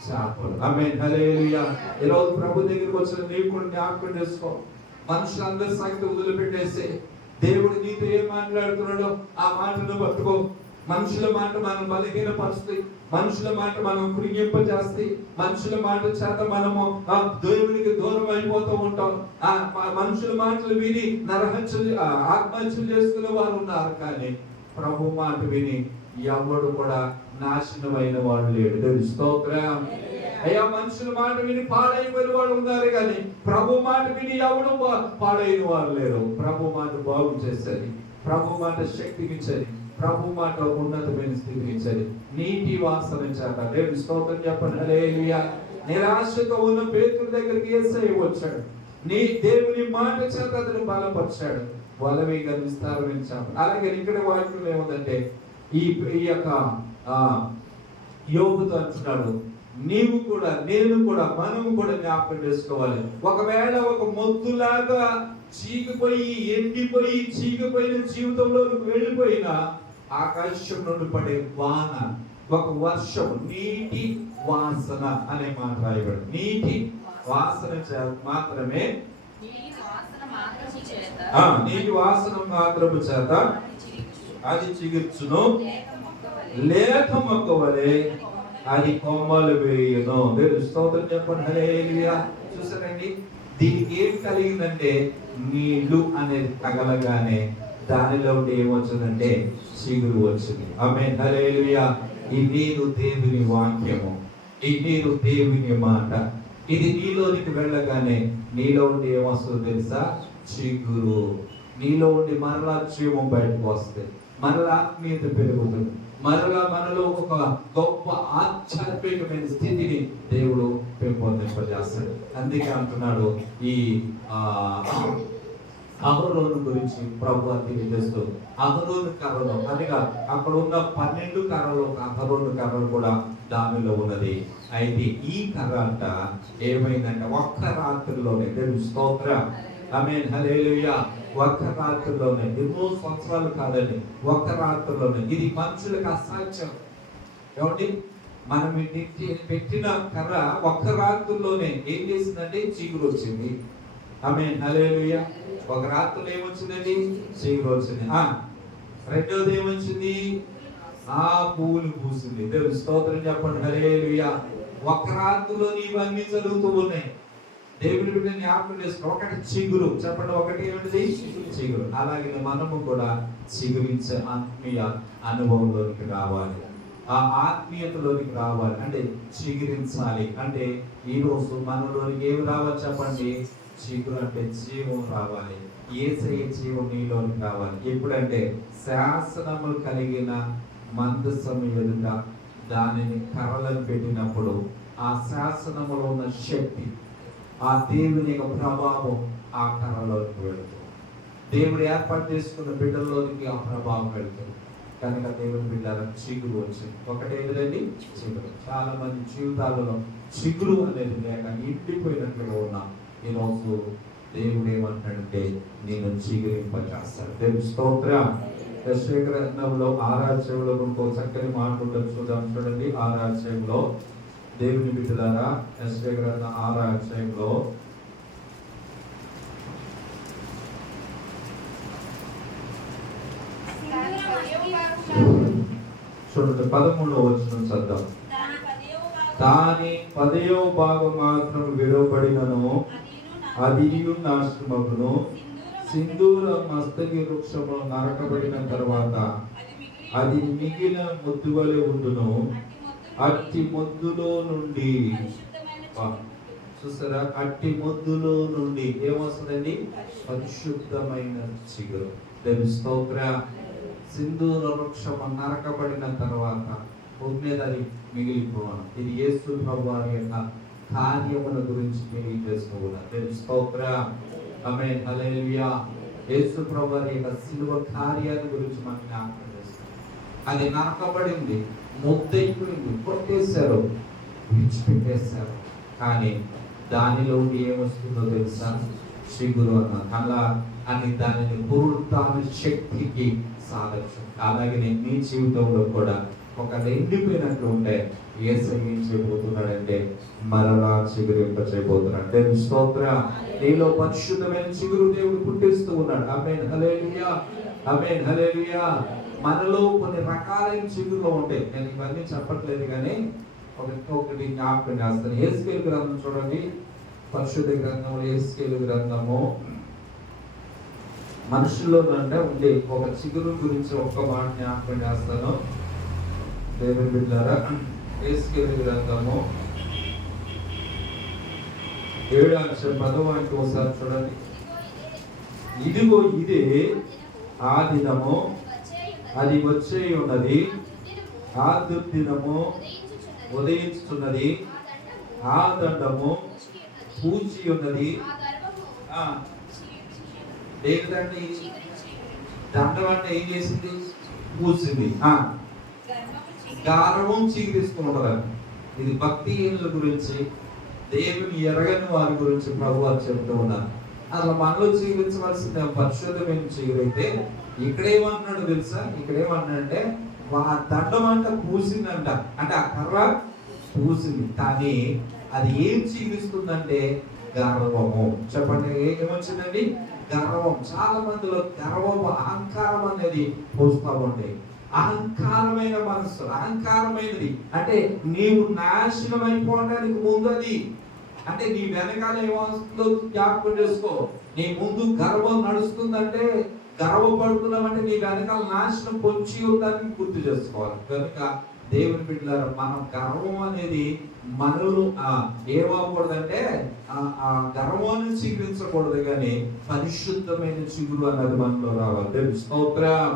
చేపలు. ఆమేన్. హల్లెలూయా. ఈరోజు ప్రభు దగ్గరికి వచ్చిన నీవు కూడా జ్ఞాపకం చేసుకో. మనుషులందరి సంగతి వదిలిపెట్టేసి దేవుడు నీతో ఏం మాట్లాడుతున్నాడో ఆ మాటను పట్టుకో. మనుషుల మాట మనం బలహీనపరుస్తాయి, మనుషుల మాట మనం కృంగింపజేస్తాయి, మనుషుల మాట చేత మనము దేవునికి దూరం అయిపోతూ ఉంటాం. మనుషుల మాటలు విని ఆత్మహత్యలు చేసుకునే వారు ఉన్నారు. కానీ ప్రభు మాట విని ఎవడు కూడా నాశనమైన వాడు లేడు. స్తోత్రం. అయ్యా మనుషుల మాట విని పాడైపోయిన వాళ్ళు ఉన్నారు, కానీ ప్రభు మాట విని ఎవడు పాడైన వారు లేరు. ప్రభు మాట బాగు చేసేది, ప్రభు మాట శక్తినిచ్చేది, ప్రభు మాట ఉన్నతమైన స్థితినిచ్చేది, నీటి వాసన చేత. దేవుని స్తోత్రం చెప్పండి. హల్లెలూయా. నిరాశతో ఉన్న పేతురు దగ్గరికి యేసయ్య వచ్చాడు. నీ దేవుని మాట చేత అతను బలపరిచాడు. వలవేగా విస్తారించాము. అలాగే ఇక్కడ వాక్యం ఏముందంటే ఈ యొక్క యోబుతో అంటున్నాడు, నీవు కూడా నేను కూడా మనము కూడా జ్ఞాపకం చేసుకోవాలి. ఒకవేళ ఒక మొద్దులాగా చీకిపోయి ఎండిపోయి చీకిపోయిన జీవితంలో వెళ్ళిపోయిన ఆకాశం నుండి పడే వాన, ఒక వర్షం, నీటి వాసన అనే మాట రాయబడి, నీటి వాసన మాత్రమే, నీటి వాసన మాత్రము చేత అది చిగుర్చును, లేత మొక్క వలె అది కొమ్మలు వేయును. దేవుని స్తోత్రం చెప్పండి. హల్లెలూయా. చూసారండి, దీనికి ఏం కలిగిందంటే నీళ్లు అనేది తగలగానే దానిలో ఏమొచ్చిందంటే చిగురు వచ్చింది. ఆమేన్. హల్లెలూయా. ఈ నీరు దేవుని వాక్యము, ఈ నీరు దేవుని మాట. ఇది నీలోనికి వెళ్ళగానే నీలో ఉండి ఏమొస్తుందో తెలుసా? చిగురు. నీలో ఉండి మరలా జీవం బయటకు వస్తుంది, మరలా ఆత్మీయత పెరుగుతుంది, మరలా మనలో ఒక గొప్ప ఆధ్యాత్మికమైన స్థితిని దేవుడు పెంపొందింపజేస్తాడు. అందుకే అంటున్నాడు ఈ అహరోను గురించి ప్రభు తెలియజేస్తూ, అహరోను కర్రలు అనగా అక్కడ ఉన్న 12 కర్రలు, అహరోను కర్రలు కూడా దానిలో ఉన్నది. అయితే ఈ కర్ర అంట ఏమైందంటే ఒక్క రాత్రిలోనే, దేవుని స్తోత్రం, ఆమేన్, హల్లెలూయా, ఒక్క రాత్రిలోనే, ఎన్నో సంవత్సరాలు కాదండి, ఒక్క రాత్రిలోనే. ఇది మనుషులకు అసాధ్యం. ఏమండి, మనం పెట్టిన కర్ర ఒక్క రాత్రిలోనే ఏం చేసిందంటే చిగురు వచ్చింది. ఆమేన్ హల్లెలూయా. ఒక రాత్రిలో ఏమొచ్చిందండి? చీకటి వచ్చింది. రెండోది ఏమొచ్చింది? పువ్వులు పూసింది. దేవుని స్తోత్రం చెప్పండి హల్లెలూయా. ఒక రాత్రిలో ఇవన్నీ జరుగుతూ ఉన్నాయి. దేవుని బిడ్డ జ్ఞాపకం చేసుకో. ఒకటి చిగురు చెప్పండి. ఒకటి ఏమిటిది? చిగురు. అలాగే మనము కూడా చిగురించే ఆత్మీయ అనుభవంలోనికి రావాలి. ఆ ఆత్మీయతలోనికి రావాలి అంటే చిగురించాలి. అంటే ఈ రోజు మనలోనికి ఏమి రావాలి చెప్పండి? చిగురు అంటే జీవం రావాలి. యేసయ్య జీవం నీలోనికి రావాలి. ఎప్పుడంటే శాసనములు కలిగిన మందసం ఎదుట దానిని కర్రలను పెట్టినప్పుడు ఆ శాసనములో ఉన్న శక్తి, ఆ దేవుని యొక్క ప్రభావం ఆ కర్రలోకి వెళుతుంది. దేవుడు ఏర్పాటు చేసుకున్న బిడ్డల్లోనికి ఆ ప్రభావం వెళుతుంది. కనుక దేవుని బిడ్డల చిగురు వచ్చింది. ఒకటేదండి చిగురు. చాలా మంది జీవితాలలో చిగురు అనేది లేక ఇంటిపోయినట్లుగా ఉన్నాం. ఈరోజు దేవుడు ఏమంటాడంటే నేను చిగురింపజేస్తాను. దేవుని స్తోత్రం. యెషయా గ్రంథంలో 6వ అధ్యాయంలో ఇంకో చక్కని మాట ఉంటుంది. చూద్దాం చూడండి. 6వ అధ్యాయంలో దేవుని బిడ్డలారా, యెషయా గ్రంథం 6వ అధ్యాయంలో చూడండి 13వ వచనం చదువుదాం. దాని 10వ భాగం మాత్రం విడవబడినను అదియు నాశనమగును. సింధూర మస్తకి వృక్షము నరకబడిన తర్వాత అది మిగిలిన మొద్దువలె ఉండును. అట్టి మొద్దులో నుండి చూసారా? అట్టి మొద్దులో నుండి ఏమొస్తుందండి? పరిశుద్ధమైన చిగురు. దేవుని స్తోత్రం. సింధూర వృక్షము నరకబడిన తర్వాత భూమి మీద అది మిగిలిపోవడం. ఇది యేసు ప్రభువారి యొక్క కార్యముల గురించి తెలియజేస్తున్నారు. దేవుని స్తోత్రం. ఆమేన్ హల్లెలూయా. యేసు ప్రభువారి యొక్క శిలువ కార్యాల గురించి మనం జ్ఞాపకం చేస్తాం. అది నరకబడింది, ముద్దైపోయింది, కొట్టేశారు, విడిచిపెట్టేశారు. కానీ దానిలో ఏమొస్తుందో తెలుసా? చిగురు అన్న అలా అని దానిని పునరుత్థాన శక్తికి సాదృశ్యం. అలాగే మీ జీవితంలో కూడా ఒక ఎండిపోయినట్లు ఉంటే యేసయ్య ఏం చేయబోతున్నాడంటే మరలా చిగురింప చేయబోతున్నాడు. దేవుని స్తోత్రం. నీలో పరిశుద్ధమైన చిగురు దేవుడు పుట్టిస్తూ ఉన్నాడు. ఆమేన్ హల్లెలూయా. ఆమేన్ హల్లెలూయా. మనలో కొన్ని రకాలైన చిగురులు ఉంటాయి. నేను ఇవన్నీ చెప్పట్లేదు కానీ ఒకటి జ్ఞాపకం చేస్తాను. యెహెజ్కేలు గ్రంథం చూడండి. పరిశుద్ధ గ్రంథంలో యెహెజ్కేలు గ్రంథము మనుషుల్లో అంటే ఉండే ఒక చిగురు గురించి ఒక్క మాట జ్ఞాపకం చేస్తాను. దేవుని బిడ్డలారా, యెహెజ్కేలు గ్రంథము 7వ అధ్యాయం 10వ వాక్యం ఒకసారి చూడండి. ఇదిగో ఇదే ఆ దినము, అది వచ్చే ఉన్నది, ఆ దుర్దినము ఉదయించుతున్నది, ఆ దండము పూచి ఉన్నది. ఏంటంటే దండం అంటే ఏం చేసింది? పూసింది. గర్వం చీకరిస్తున్నారు. ఇది భక్తిహీనుల గురించి, దేవుని ఎరగని వారి గురించి ప్రభువు చెప్తూ ఉన్నారు. అసలు మనలో చీకరించవలసిన పరిశుద్ధమైన చీకరైతే ఇక్కడేమన్నాడు తెలుసా? ఇక్కడేమన్నాడంటే ఆ దండం అంట పూసిందంట. అంటే ఆ కర్ర పూసింది, కానీ అది ఏం చీకరిస్తుందంటే గర్వము. చెప్పండి, ఏమొచ్చిందండి? గర్వం. చాలా మందిలో గర్వం, అహంకారం అనేది పోస్తూ ఉంటాయి. అహంకారమైన మనస్సు, అహంకారమైనది అంటే నీవు నాశనం అయిపోవడానికి ముందు అది అంటే నీ వెనకాల ఏమొస్తుందో జ్ఞాపకం చేసుకో. నీ ముందు గర్వం నడుస్తుందంటే, గర్వపడుతున్నామంటే నీ వెనకాల నాశనం పొంచి ఉందని గుర్తు చేసుకోవాలి. కనుక దేవుని బిడ్డలారా, మనం గర్వం అనేది మనలో ఏమవకూడదంటే ఆ గర్వాన్ని చీకరించకూడదు, కానీ పరిశుద్ధమైన చిగురు అన్నది మనలో రావాలి. దేవుని స్తోత్రం.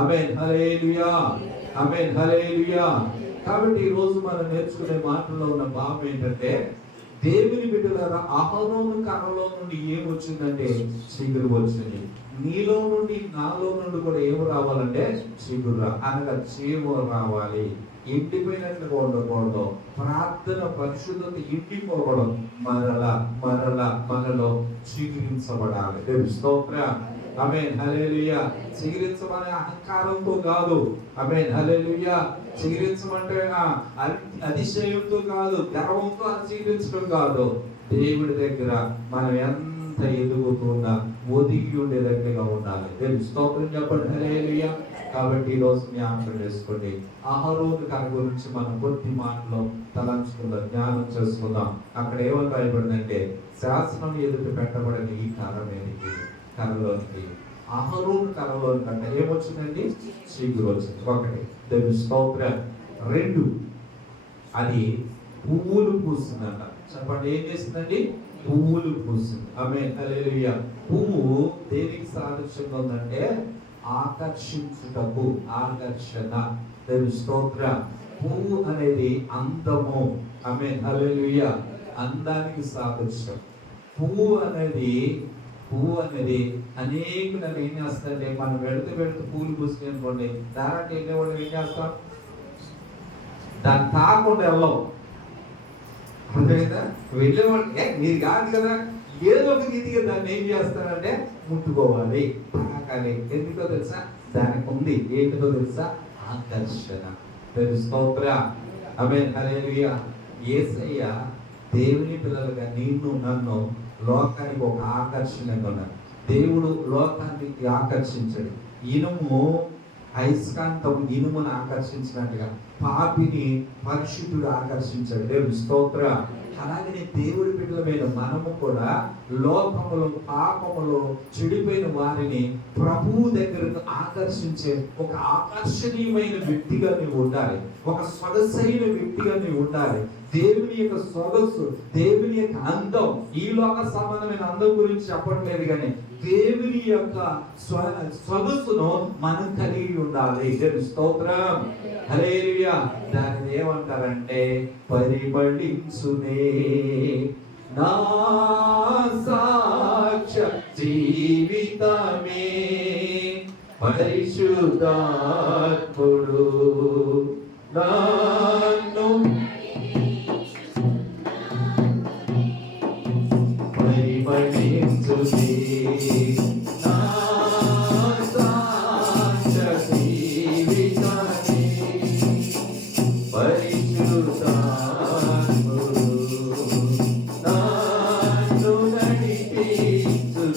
ఆమేన్ హల్లెలూయా. ఆమేన్ హల్లెలూయా. కాబట్టి ఈ రోజు మనం నేర్చుకునే మాటల్లో ఉన్న భావం ఏంటంటే, దేవుని బిడ్డలారా, అహరోను కర్రలో నుండి ఏమొచ్చిందంటే చిగురు వచ్చింది. నీలో నుండి నాలో నుండి కూడా ఏమి రావాలంటే చిగురు అనగా జీవం రావాలి. ఇంటిపోయినట్లుగా ఉండకూడదు. ప్రార్థన పరిశుద్ధత ఇంటిపోకూడదు. మరలా మనలో చిగురించబడాలి. దేవుని స్తోత్రం. ఆమేన్ హల్లెలూయా. చిగురించమనే అహంకారంతో కాదు. ఆమేన్ హల్లెలూయా. చిగురించమంటే అతిశయంతో కాదు, గర్వంతో చిగురించడం కాదు. దేవుడి దగ్గర మనం ఎంత ఎదుగుతున్నా ఒదిగి ఉండేదగ్గరగా ఉండాలి. దేవుని స్తోత్రం చెప్పండి. హల్లెలూయా. కాబట్టి ఈ రోజు జ్ఞాపకం చేసుకోండి. అహరోను కర్ర గురించి మనం కొద్ది మాటలో తలంచుకుందాం, జ్ఞానం చేసుకుందాం. అక్కడ ఏమని రాయబడిందంటే, శాసనం ఎదుట పెట్టబడిన ఈ కర్ర మీదకి, కర్రలోనికి, అహరోను కర్రలోని కంటే ఏమొచ్చిందండి? చిగురు వచ్చింది. ఒకటి. దేవుని స్తోత్రం. రెండు, అది పువ్వులు పూసిందంట. చెప్పండి, ఏం చేసిందండి? పువ్వులు పూసింది. ఆమేన్. హల్లెలూయా. పువ్వు దేనికి సాదృశ్యంగా ఉందంటే ఆకర్షించుటకు, ఆకర్షణ. దేవుని స్తోత్రం. పువ్వు అనేది అందము. ఆమేన్. హల్లెలూయా. అందానికి సాదృశ్యం. పువ్వు అనేది అనేకులు ఏం చేస్తారంటే, మనం వెళుతూ పువ్వులు పూసుకుని అనుకోండి, దానికి వెళ్ళేవాళ్ళు ఏం చేస్తాం? దాన్ని తాకుండా వెళ్ళవు. అర్థమైందా? వెళ్ళేవాళ్ళు మీరు కాదు కదా, ఏదో ఒక రీతిగా దాన్ని ఏం చేస్తారంటే ముట్టుకోవాలి, తాకాలి. ఎందుకో తెలుసా? దానికి ఉంది. ఏంటిదో తెలుసా? ఆకర్షణ. స్తోత్రం. ఆమేన్. హల్లెలూయా. యేసయ్య దేవుని పిల్లలుగా నిన్ను నన్ను లోకానికి ఒక ఆకర్షణగా ఉన్నాడు. దేవుడు లోకానికి ఆకర్షించాడు. ఇనుము అయస్కాంతం ఇనుమును ఆకర్షించినట్టుగా పాపిని పరిశుద్ధుడు ఆకర్షించాడు. దేవుని స్తోత్రం. అలాగనే దేవుడి బిడ్డలమైన మనము కూడా లోకములో, పాపములో చెడిపోయిన వారిని ప్రభువు దగ్గరకు ఆకర్షించే ఒక ఆకర్షణీయమైన వ్యక్తిగా నీవు ఉండాలి. ఒక సొగసైన వ్యక్తిగా నీవు ఉండాలి. దేవుని యొక్క సొగసు, దేవుని యొక్క అందం, ఈ లోక సంబంధమైన అందం గురించి చెప్పట్లేదు, కానీ దేవుని యొక్క సొగసును మనం కలిగి ఉండాలి. దేవుని స్తోత్రం. హల్లెలూయా. దాన్ని ఏమంటారంటే పరిమళించునే నా సాక్ష జీవితమే పరిశుద్ధాత్ముడు నన్ను పరిమళించునే నా సాక్ష జీవితమే పరిశుద్ధాత్ముడు నన్ను నడిపించు.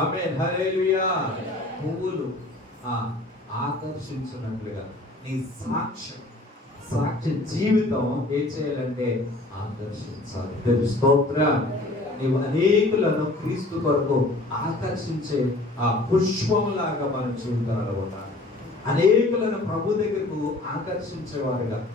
ఆమేన్. హల్లెలూయా. పువ్వులు ఆకర్షించినట్లుగా నీ సాక్ష్య జీవితం ఏం చేయాలంటే ఆకర్షించాలి. దేవుని స్తోత్రం. నీవు అనేకులను క్రీస్తు కొరకు ఆకర్షించే ఆ పుష్పములాగా మన జీవితాలలో ఉండాలి. అనేకులను ప్రభు దగ్గరకు ఆకర్షించేవారుగా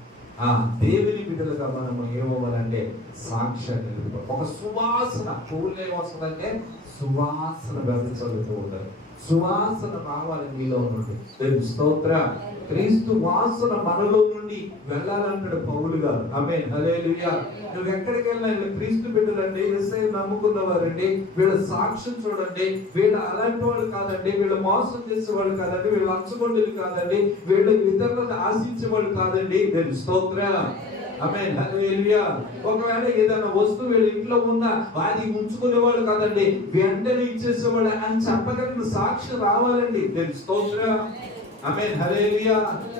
దేవుని బిడ్డలుగా మనము ఏమవ్వాలంటే సాక్ష్యాన్ని నిలుపుతాం. ఒక సువాసన, పువ్వులు ఏమొస్తుందంటే సువాసన వెదజల్లుతూ ఉంటారు. సువాసన రావాలి మీలో నుండి. దేవుని స్తోత్రం. క్రీస్తు వాసన మనలో నుండి వెళ్ళాలంటాడు పౌలు గారు. ఆమేన్. హల్లెలూయా. నువ్వు ఎక్కడికి వెళ్ళినా క్రీస్తు బిడ్డలండి, యేసయ్య నమ్ముకున్నవారండి, వీళ్ళ సాక్ష్యం చూడండి, వీళ్ళ అలాంటి వాళ్ళు కాదండి, వీళ్ళు మోసం చేసేవాళ్ళు కాదండి, వీళ్ళు లంచగొండలు కాదండి, వీళ్ళు ఇతరులను ఆశించే వాళ్ళు కాదండి. దేవుని స్తోత్రం. ఆమేన్. హల్లెలూయా. ఒకవేళ ఏదైనా వస్తువు వీళ్ళ ఇంట్లో ఉన్నా అది ఉంచుకునేవాళ్ళు కాదండి, వెంటనే ఇచ్చేసేవాళ్ళు అని చెప్పగలిగిన సాక్షి రావాలండి. దేవుని స్తోత్రం. ఆమేన్ హల్లెలూయా.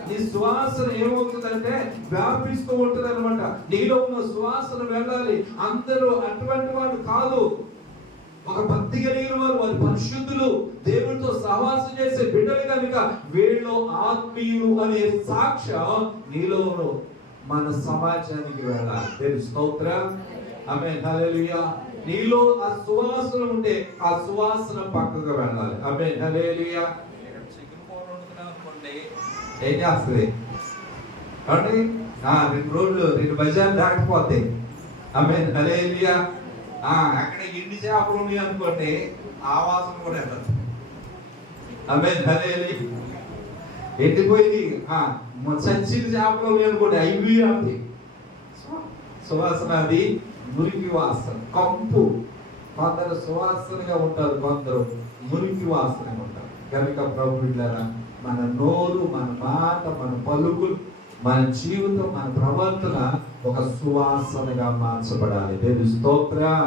నీ సువాసన ఏమవుతుందంటే వ్యాపిస్తూ ఉంటుంది అనమాట. నీలో ఉన్న సువాసన వెళ్ళాలి. అందరూ అటువంటి వాడు కాదు. ఒక భక్తి కలిగిన వారు, వారి పరిశుద్ధులు, దేవుడితో సహవాసం చేసే బిడ్డలు కనుక వీళ్ళు ఆత్మీయులు అనే సాక్ష్యం నీలో మన సమాజానికి వెళ్ళాలి. దేవుని స్తోత్రం. ఆమేన్ హల్లెలూయా. నీలో ఆ సువాసన ఉంటే ఆ సువాసన పక్కకు వెళ్ళాలి. ఆమేన్ హల్లెలూయా. చికెన్ కూర వండుతున్నాను అనుకోండి, ఏం చేస్తుంది అంటే 2 రోజులు 2 బజార్లు దాటిపోతాయి. ఆమేన్ హల్లెలూయా. అక్కడ ఎండి చేపలు ఉన్నాయి అనుకోండి, ఆ వాసన కూడా వెళ్ళదు. ఆమేన్ హల్లెలూయా. ఎండిపోయింది చచ్చిన చేపలు ఉన్నాయి అనుకోండి, అవి అంది సువాసన. అది మురికి వాసన, కంపు. కొందరు సువాసనగా ఉంటారు, కొందరు మురికి వాసనగా ఉంటారు. కనుక ప్రభు బిడ్డలారా, మన నోరు, మన మాట, మన పలుకులు, మన జీవితం, మన ప్రవర్తన ఒక సువాసనగా మార్చబడాలి. దేవుని స్తోత్రం.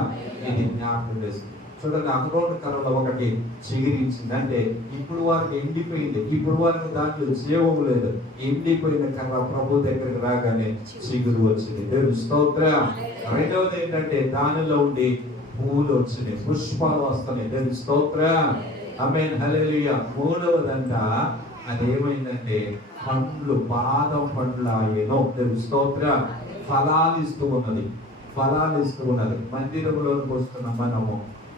ఇది జ్ఞాపకం చేస్తుంది. చూడండి, అహరోను కర్రలో ఒకటి చిగిరించింది. అంటే ఇప్పుడు వారికి ఎండిపోయింది, ఇప్పుడు వారికి దాంట్లో జీవం లేదు. ఎండిపోయిన కర్ర ప్రభు దగ్గరికి రాగానే చిగురు వచ్చింది. దేవుని స్తోత్రం. రెండవది ఏంటంటే దానిలో ఉండి పూలు వచ్చినాయి, పుష్పాలు వస్తున్నాయి. దేవుని స్తోత్రం. ఆమేన్ హల్లెలూయా. మూడవదంట అదేమైందంటే పండ్లు, బాదం పండ్లు ఆయనో. దేవుని స్తోత్రం. ఫలాలు ఇస్తూ ఉన్నది, ఫలాలు ఇస్తూ ఉన్నది. మందిరంలోకి వస్తున్న మనము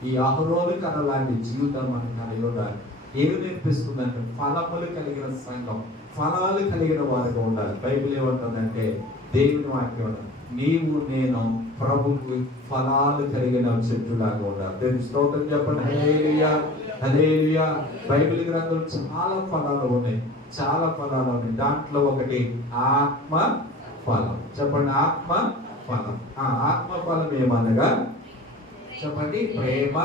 ఈ అహరోను కర్ర లాంటి జీవితం మనం కలిగి ఉండాలి. ఏమి నేర్పిస్తుందంటే ఫలములు కలిగిన సంఘం, ఫలాలు కలిగిన వారిగా ఉండాలి. బైబిల్ ఏమంటుందంటే, దేవుని వాక్యం, నీవు నేను ప్రభుకు ఫలాలు కలిగిన చెట్టులాగా ఉండాలి. దేవుని స్తోత్రం చెప్పండి. హల్లెలూయా, హల్లెలూయా. బైబిల్ గ్రంథంలో చాలా ఫలాలు ఉన్నాయి, చాలా ఫలాలు ఉన్నాయి. దాంట్లో ఒకటి ఆత్మ ఫలం. చెప్పండి, ఆత్మ ఫలం. ఆత్మ ఫలం ఏమనగా చెప్పండి, ప్రేమ,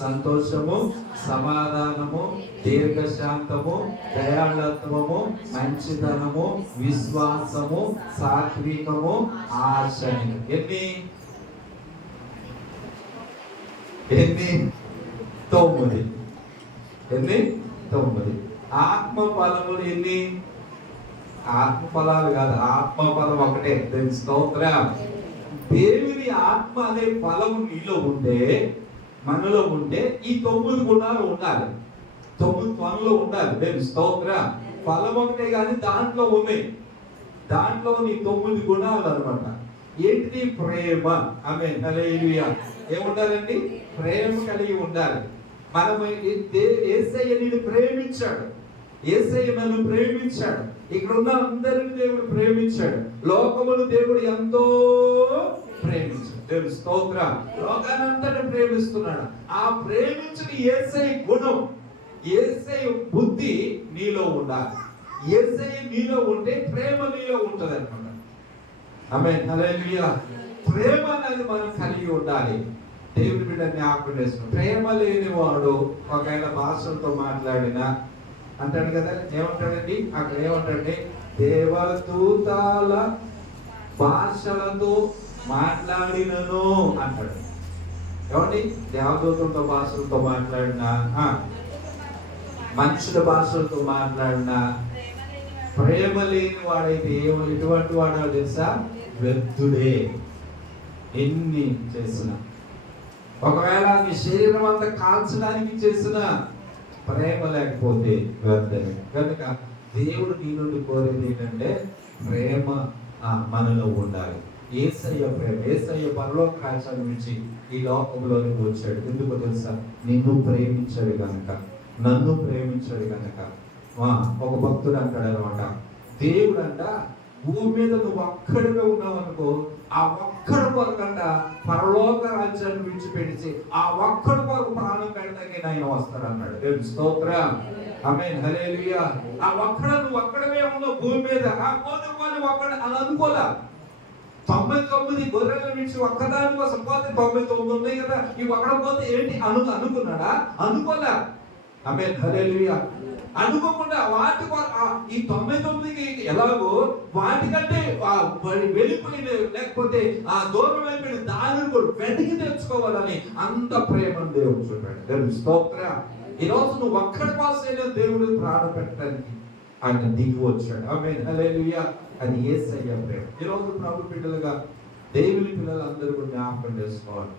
సంతోషము, సమాధానము, దీర్ఘశాంతము, దయాళత్వము, మంచితనము, విశ్వాసము, సాత్వికము, ఆశయం. ఎన్ని 9. ఎన్ని 9. ఆత్మ ఫలములు ఎన్ని? ఆత్మ ఫలాలు కాదు, ఆత్మ ఫలం ఒకటే. దేవుని స్తోత్రం. దేవుని ఆత్మ అనే ఫలము నీలో ఉంటే, మనలో ఉంటే, ఈ 9 గుణాలు ఉండాలి. 9 పనులు ఉండాలి. దేవుని స్తోత్రం. ఫలం ఒకటే కానీ దాంట్లో ఉన్నాయి. దాంట్లో నీ 9 గుణాలు అన్నమాట. ఏంటిది? ప్రేమ. ఆమేన్ హల్లెలూయా. ఏముండాలండి? ప్రేమ కలిగి ఉండాలి. మనము యేసయ్య నిన్ను ప్రేమించాడు, యేసయ్య నన్ను ప్రేమించాడు. ఇక్కడ ఉన్న అందరిని దేవుడు ప్రేమించాడు. లోకమును దేవుడు ఎంతో ప్రేమించాడు. దేవుని స్తోత్రం. లోకానంతటిని ప్రేమిస్తున్నాడు. ఆ ప్రేమించిన యేసయ్య గుణం, యేసయ్య బుద్ధి నీలో ఉండాలి. యేసయ్య నీలో ఉంటే ప్రేమ నీలో ఉంటది అన్నమాట. ఆమేన్ హల్లెలూయా. ప్రేమ అనేది మనం కలిగి ఉండాలి. దేవుని బిడ్డ జ్ఞాపకం చేసుకుని, ప్రేమ లేని వాడు ఒకవేళ భాషలతో మాట్లాడినా అంటాడు కదా, ఏమంటాడండి అక్కడ? ఏమంటాడండి? దేవదూతాల భాషలతో మాట్లాడినను అంటాడు. ఏమండి? దేవదూతలతో భాషలతో మాట్లాడినా, మనుషుల భాషలతో మాట్లాడినా, ప్రేమ లేని వాడైతే ఎటువంటి వాడో తెలుసా? వ్యర్థుడే. ఎన్ని చేసిన, ఒకవేళ నీ శరీరం అంతా కాల్చడానికి చేసిన, ప్రేమ లేకపోతే వ్యర్థమే. కనుక దేవుడు నీ నుండి కోరేది ఏంటంటే ప్రేమ మనలో ఉండాలి. యేసయ్య ప్రేమ. యేసయ్య పరలోక రాజ్యాన్ని నుంచి ఈ లోకంలోకి వచ్చాడు. ఎందుకు తెలుసా? నిన్ను ప్రేమించాడు కనుక, నన్ను ప్రేమించాడు కనుక. ఒక భక్తుడు అంటాడు అనమాట, దేవుడు అంట భూమి మీద నువ్వు ఒక్కడిగా ఉన్నావు అనుకో, ఆ ఒక్కడి కొరకంట పరలోక రాజ్యాన్ని విడిచిపెట్టి ఆ ఒక్కడి కొరకు ప్రాణం పెడతానికి ఆయన వస్తాడు అన్నాడు. దేవుని స్తోత్రం. ఆమేన్ హల్లెలూయా. ఆ నువ్వు ఒక్కడమే ఉన్నావు భూమి మీద. ఆ కోతుకొని ఒక్కడు అని అనుకోలే. 99 గొర్రెల నుంచి ఒక్కదాని కోసం పోతే 99 ఉన్నాయి కదా, ఈ ఒక్కడ పోతే ఏంటి అనుకున్నాడా? అనుకోలే. ఆమేన్ హల్లెలూయా. అనుకోకుండా వాటి ఈ 99కి ఎలాగో వాటికంటే వెళ్ళిపోయిన, లేకపోతే ఆ దూరం అయిపోయిన దానిని కూడా వెతికి తెచ్చుకోవాలని అంత ప్రేమను దేవుడు చూపాడు. దేవుని స్తోత్రం. ఈ రోజు నువ్వు ఒక్కడి కోసం దేవుడు ప్రాణం పెట్టడానికి, ఆయన దిగి వచ్చాడు. ఆమేన్, హల్లెలూయా. అది యేసయ్య ప్రేమ. ఈరోజు ప్రభు బిడ్డలుగా దేవుని పిల్లలందరూ కూడా జ్ఞాపకం చేసుకోవాలి.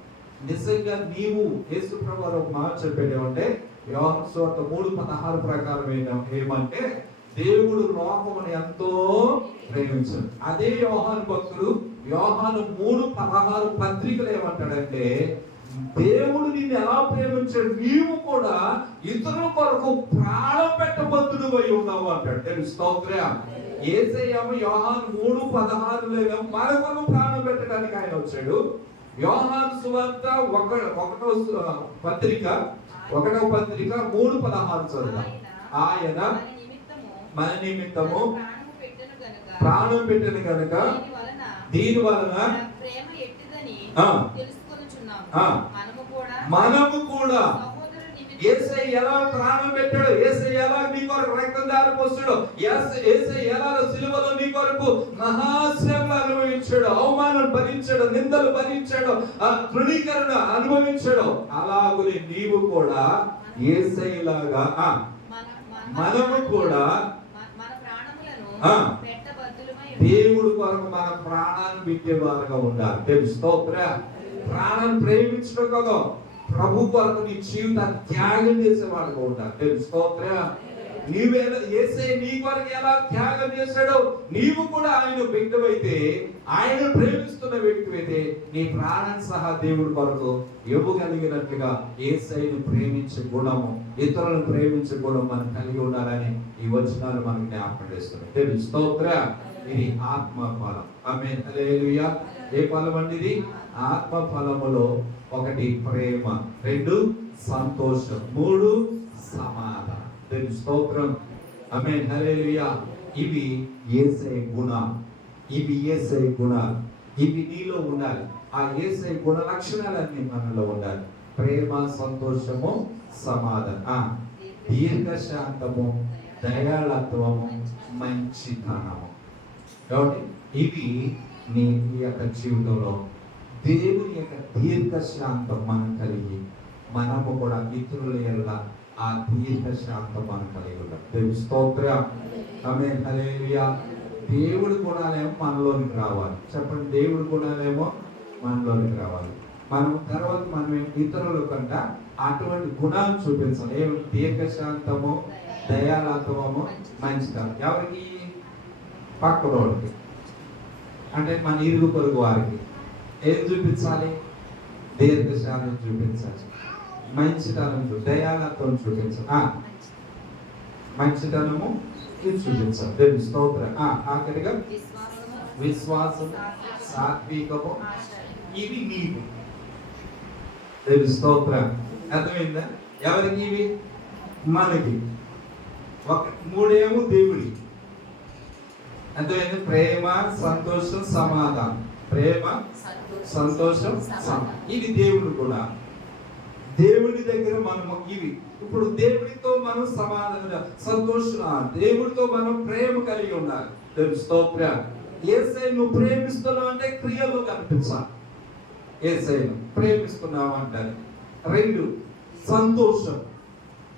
నిజంగా నీవు యేసు ప్రభు వారు ఒక మాట చెప్పాడు ఏమంటే, యోహాను సువార్త 3:16 ప్రకారం ఏమంటే దేవుడు లోకమును ఎంతో ప్రేమించాడు. అదే యోహాను భక్తుడు యోహాను 3:16 పత్రికలు ఏమంటాడంటే, దేవుడు నిన్ను ఎలా ప్రేమించాడు, నీవు కూడా ఇతరుల కొరకు ప్రాణం పెట్టబద్దుడు అయి ఉన్నావు అంటాడు. తెలుసు స్తోత్రం. యేసయ్య యోహాను 3:16 మన కొరకు ప్రాణం పెట్టడానికి ఆయన వచ్చాడు. యోహాను సువార్త 1వ పత్రిక 3:16 చదువు. ఆయన మన నిమిత్తము ప్రాణం పెట్టిన కనుక దీని వలన మనము కూడా యేసయ్య ఎలా ప్రాణం పెట్టాడు, యేసయ్య ఎలా నీ కొరకు రక్తం దారిపోస్తాడు, యేసయ్య ఎలా సిలువలో నీ కొరకు మహాశ్రమలు అనుభవించాడు, అవమానం భరించాడు, నిందలు భరించాడు, తృణీకరణ అనుభవించాడు. అలాగే నీవు కూడా యేసయ్యలాగా మనము కూడా దేవుడు కొరకు మన ప్రాణాన్ని పెట్టేవారుగా ఉండాలి. తెలుసు స్తోత్రం. ప్రాణాన్ని ప్రేమించడం కదా, ప్రభు కొరకు నీ జీవితాన్ని త్యాగం చేసేవాడుగా ఉండాలి. తెలుసు స్తోత్రం. నీవేలా యేసయ్య నీ కొరకు ఎలా త్యాగం చేశాడో నీవు కూడా ఆయన బిడ్డవైతే, ఆయన ప్రేమిస్తున్న వ్యక్తివైతే నీ ప్రాణాన్ని సహా దేవుడి కొరకు ఇవ్వగలిగినట్లుగా యేసయ్యను ప్రేమించే గుణము, ఇతరులను ప్రేమించే గుణం మనం కలిగి ఉండాలని ఈ వచనాలు మనకు జ్ఞాపకం చేస్తున్నాయి. తెలుసు స్తోత్రం. ఇది ఆత్మ ఫలం. ఆమేన్, హల్లెలూయా. ఏ ఫలం అండి ఇది? ఆత్మ ఫలములో 1 ప్రేమ, 2 సంతోషం, 3 సమాధానం. తెలుసు స్తోత్రం. ఆమేన్, హల్లెలూయా. ఇవి యేసయ్య గుణాలు, ఇవి యేసయ్య గుణాలు, ఇవి నీలో ఉండాలి. ఆ యేసయ్య గుణ లక్షణాలన్నీ మనలో ఉండాలి. ప్రేమ, సంతోషము, సమాధానం, దీర్ఘశాంతము, దయాళత్వము, మంచితనము. కాబట్టి ఇవి నీ యొక్క జీవితంలో దేవుని యొక్క దీర్ఘశాంతం మనం కలిగి, మనము కూడా ఇతరుల యొక్క ఆ దీర్ఘశాంతం మనం కలిగి ఉంటాం. దేవుని స్తోత్రం. ఆమేన్, హల్లెలూయా. దేవుడి గుణాలేమో మనలోనికి రావాలి. చెప్పండి, దేవుడి గుణాలేమో మనలోనికి రావాలి. మనం తర్వాత మనం ఇతరుల కంట అటువంటి గుణాలు చూపించాలి. ఏమి? దీర్ఘశాంతము, దయాళత్వము, మంచితనం. ఎవరికి? పక్కనోడికి, అంటే మన ఇరుగు పొరుగు వారికి ఏం చూపించాలి? దీర్ఘశాంతం చూపించాలి, మంచితనం, దయాళత్వం చూపించాలి, మంచితనము ఇది చూపించాలి. దేవుని స్తోత్రం. ఆఖరిగా విశ్వాసము, సాత్వికము, ఇవి నీవు. దేవుని స్తోత్రం. అర్థమైందా? ఎవరికి ఇవి? మనకి. 3 దేవుడి. అర్థమైంది? ప్రేమ, సంతోషం, సమాధానం. ప్రేమ, సంతోషం, ఇది దేవుడు కూడా. దేవుడి దగ్గర మనము ఇవి. ఇప్పుడు దేవుడితో మనం సమాధానం, సంతోషం, దేవుడితో మనం ప్రేమ కలిగి ఉండాలి. దేవుని స్తోత్రం. యేసయ్యను నువ్వు ప్రేమిస్తున్నావు అంటే క్రియలో కనిపించాలి. యేసయ్యను ప్రేమిస్తున్నావు అంటారు. 2 సంతోషం.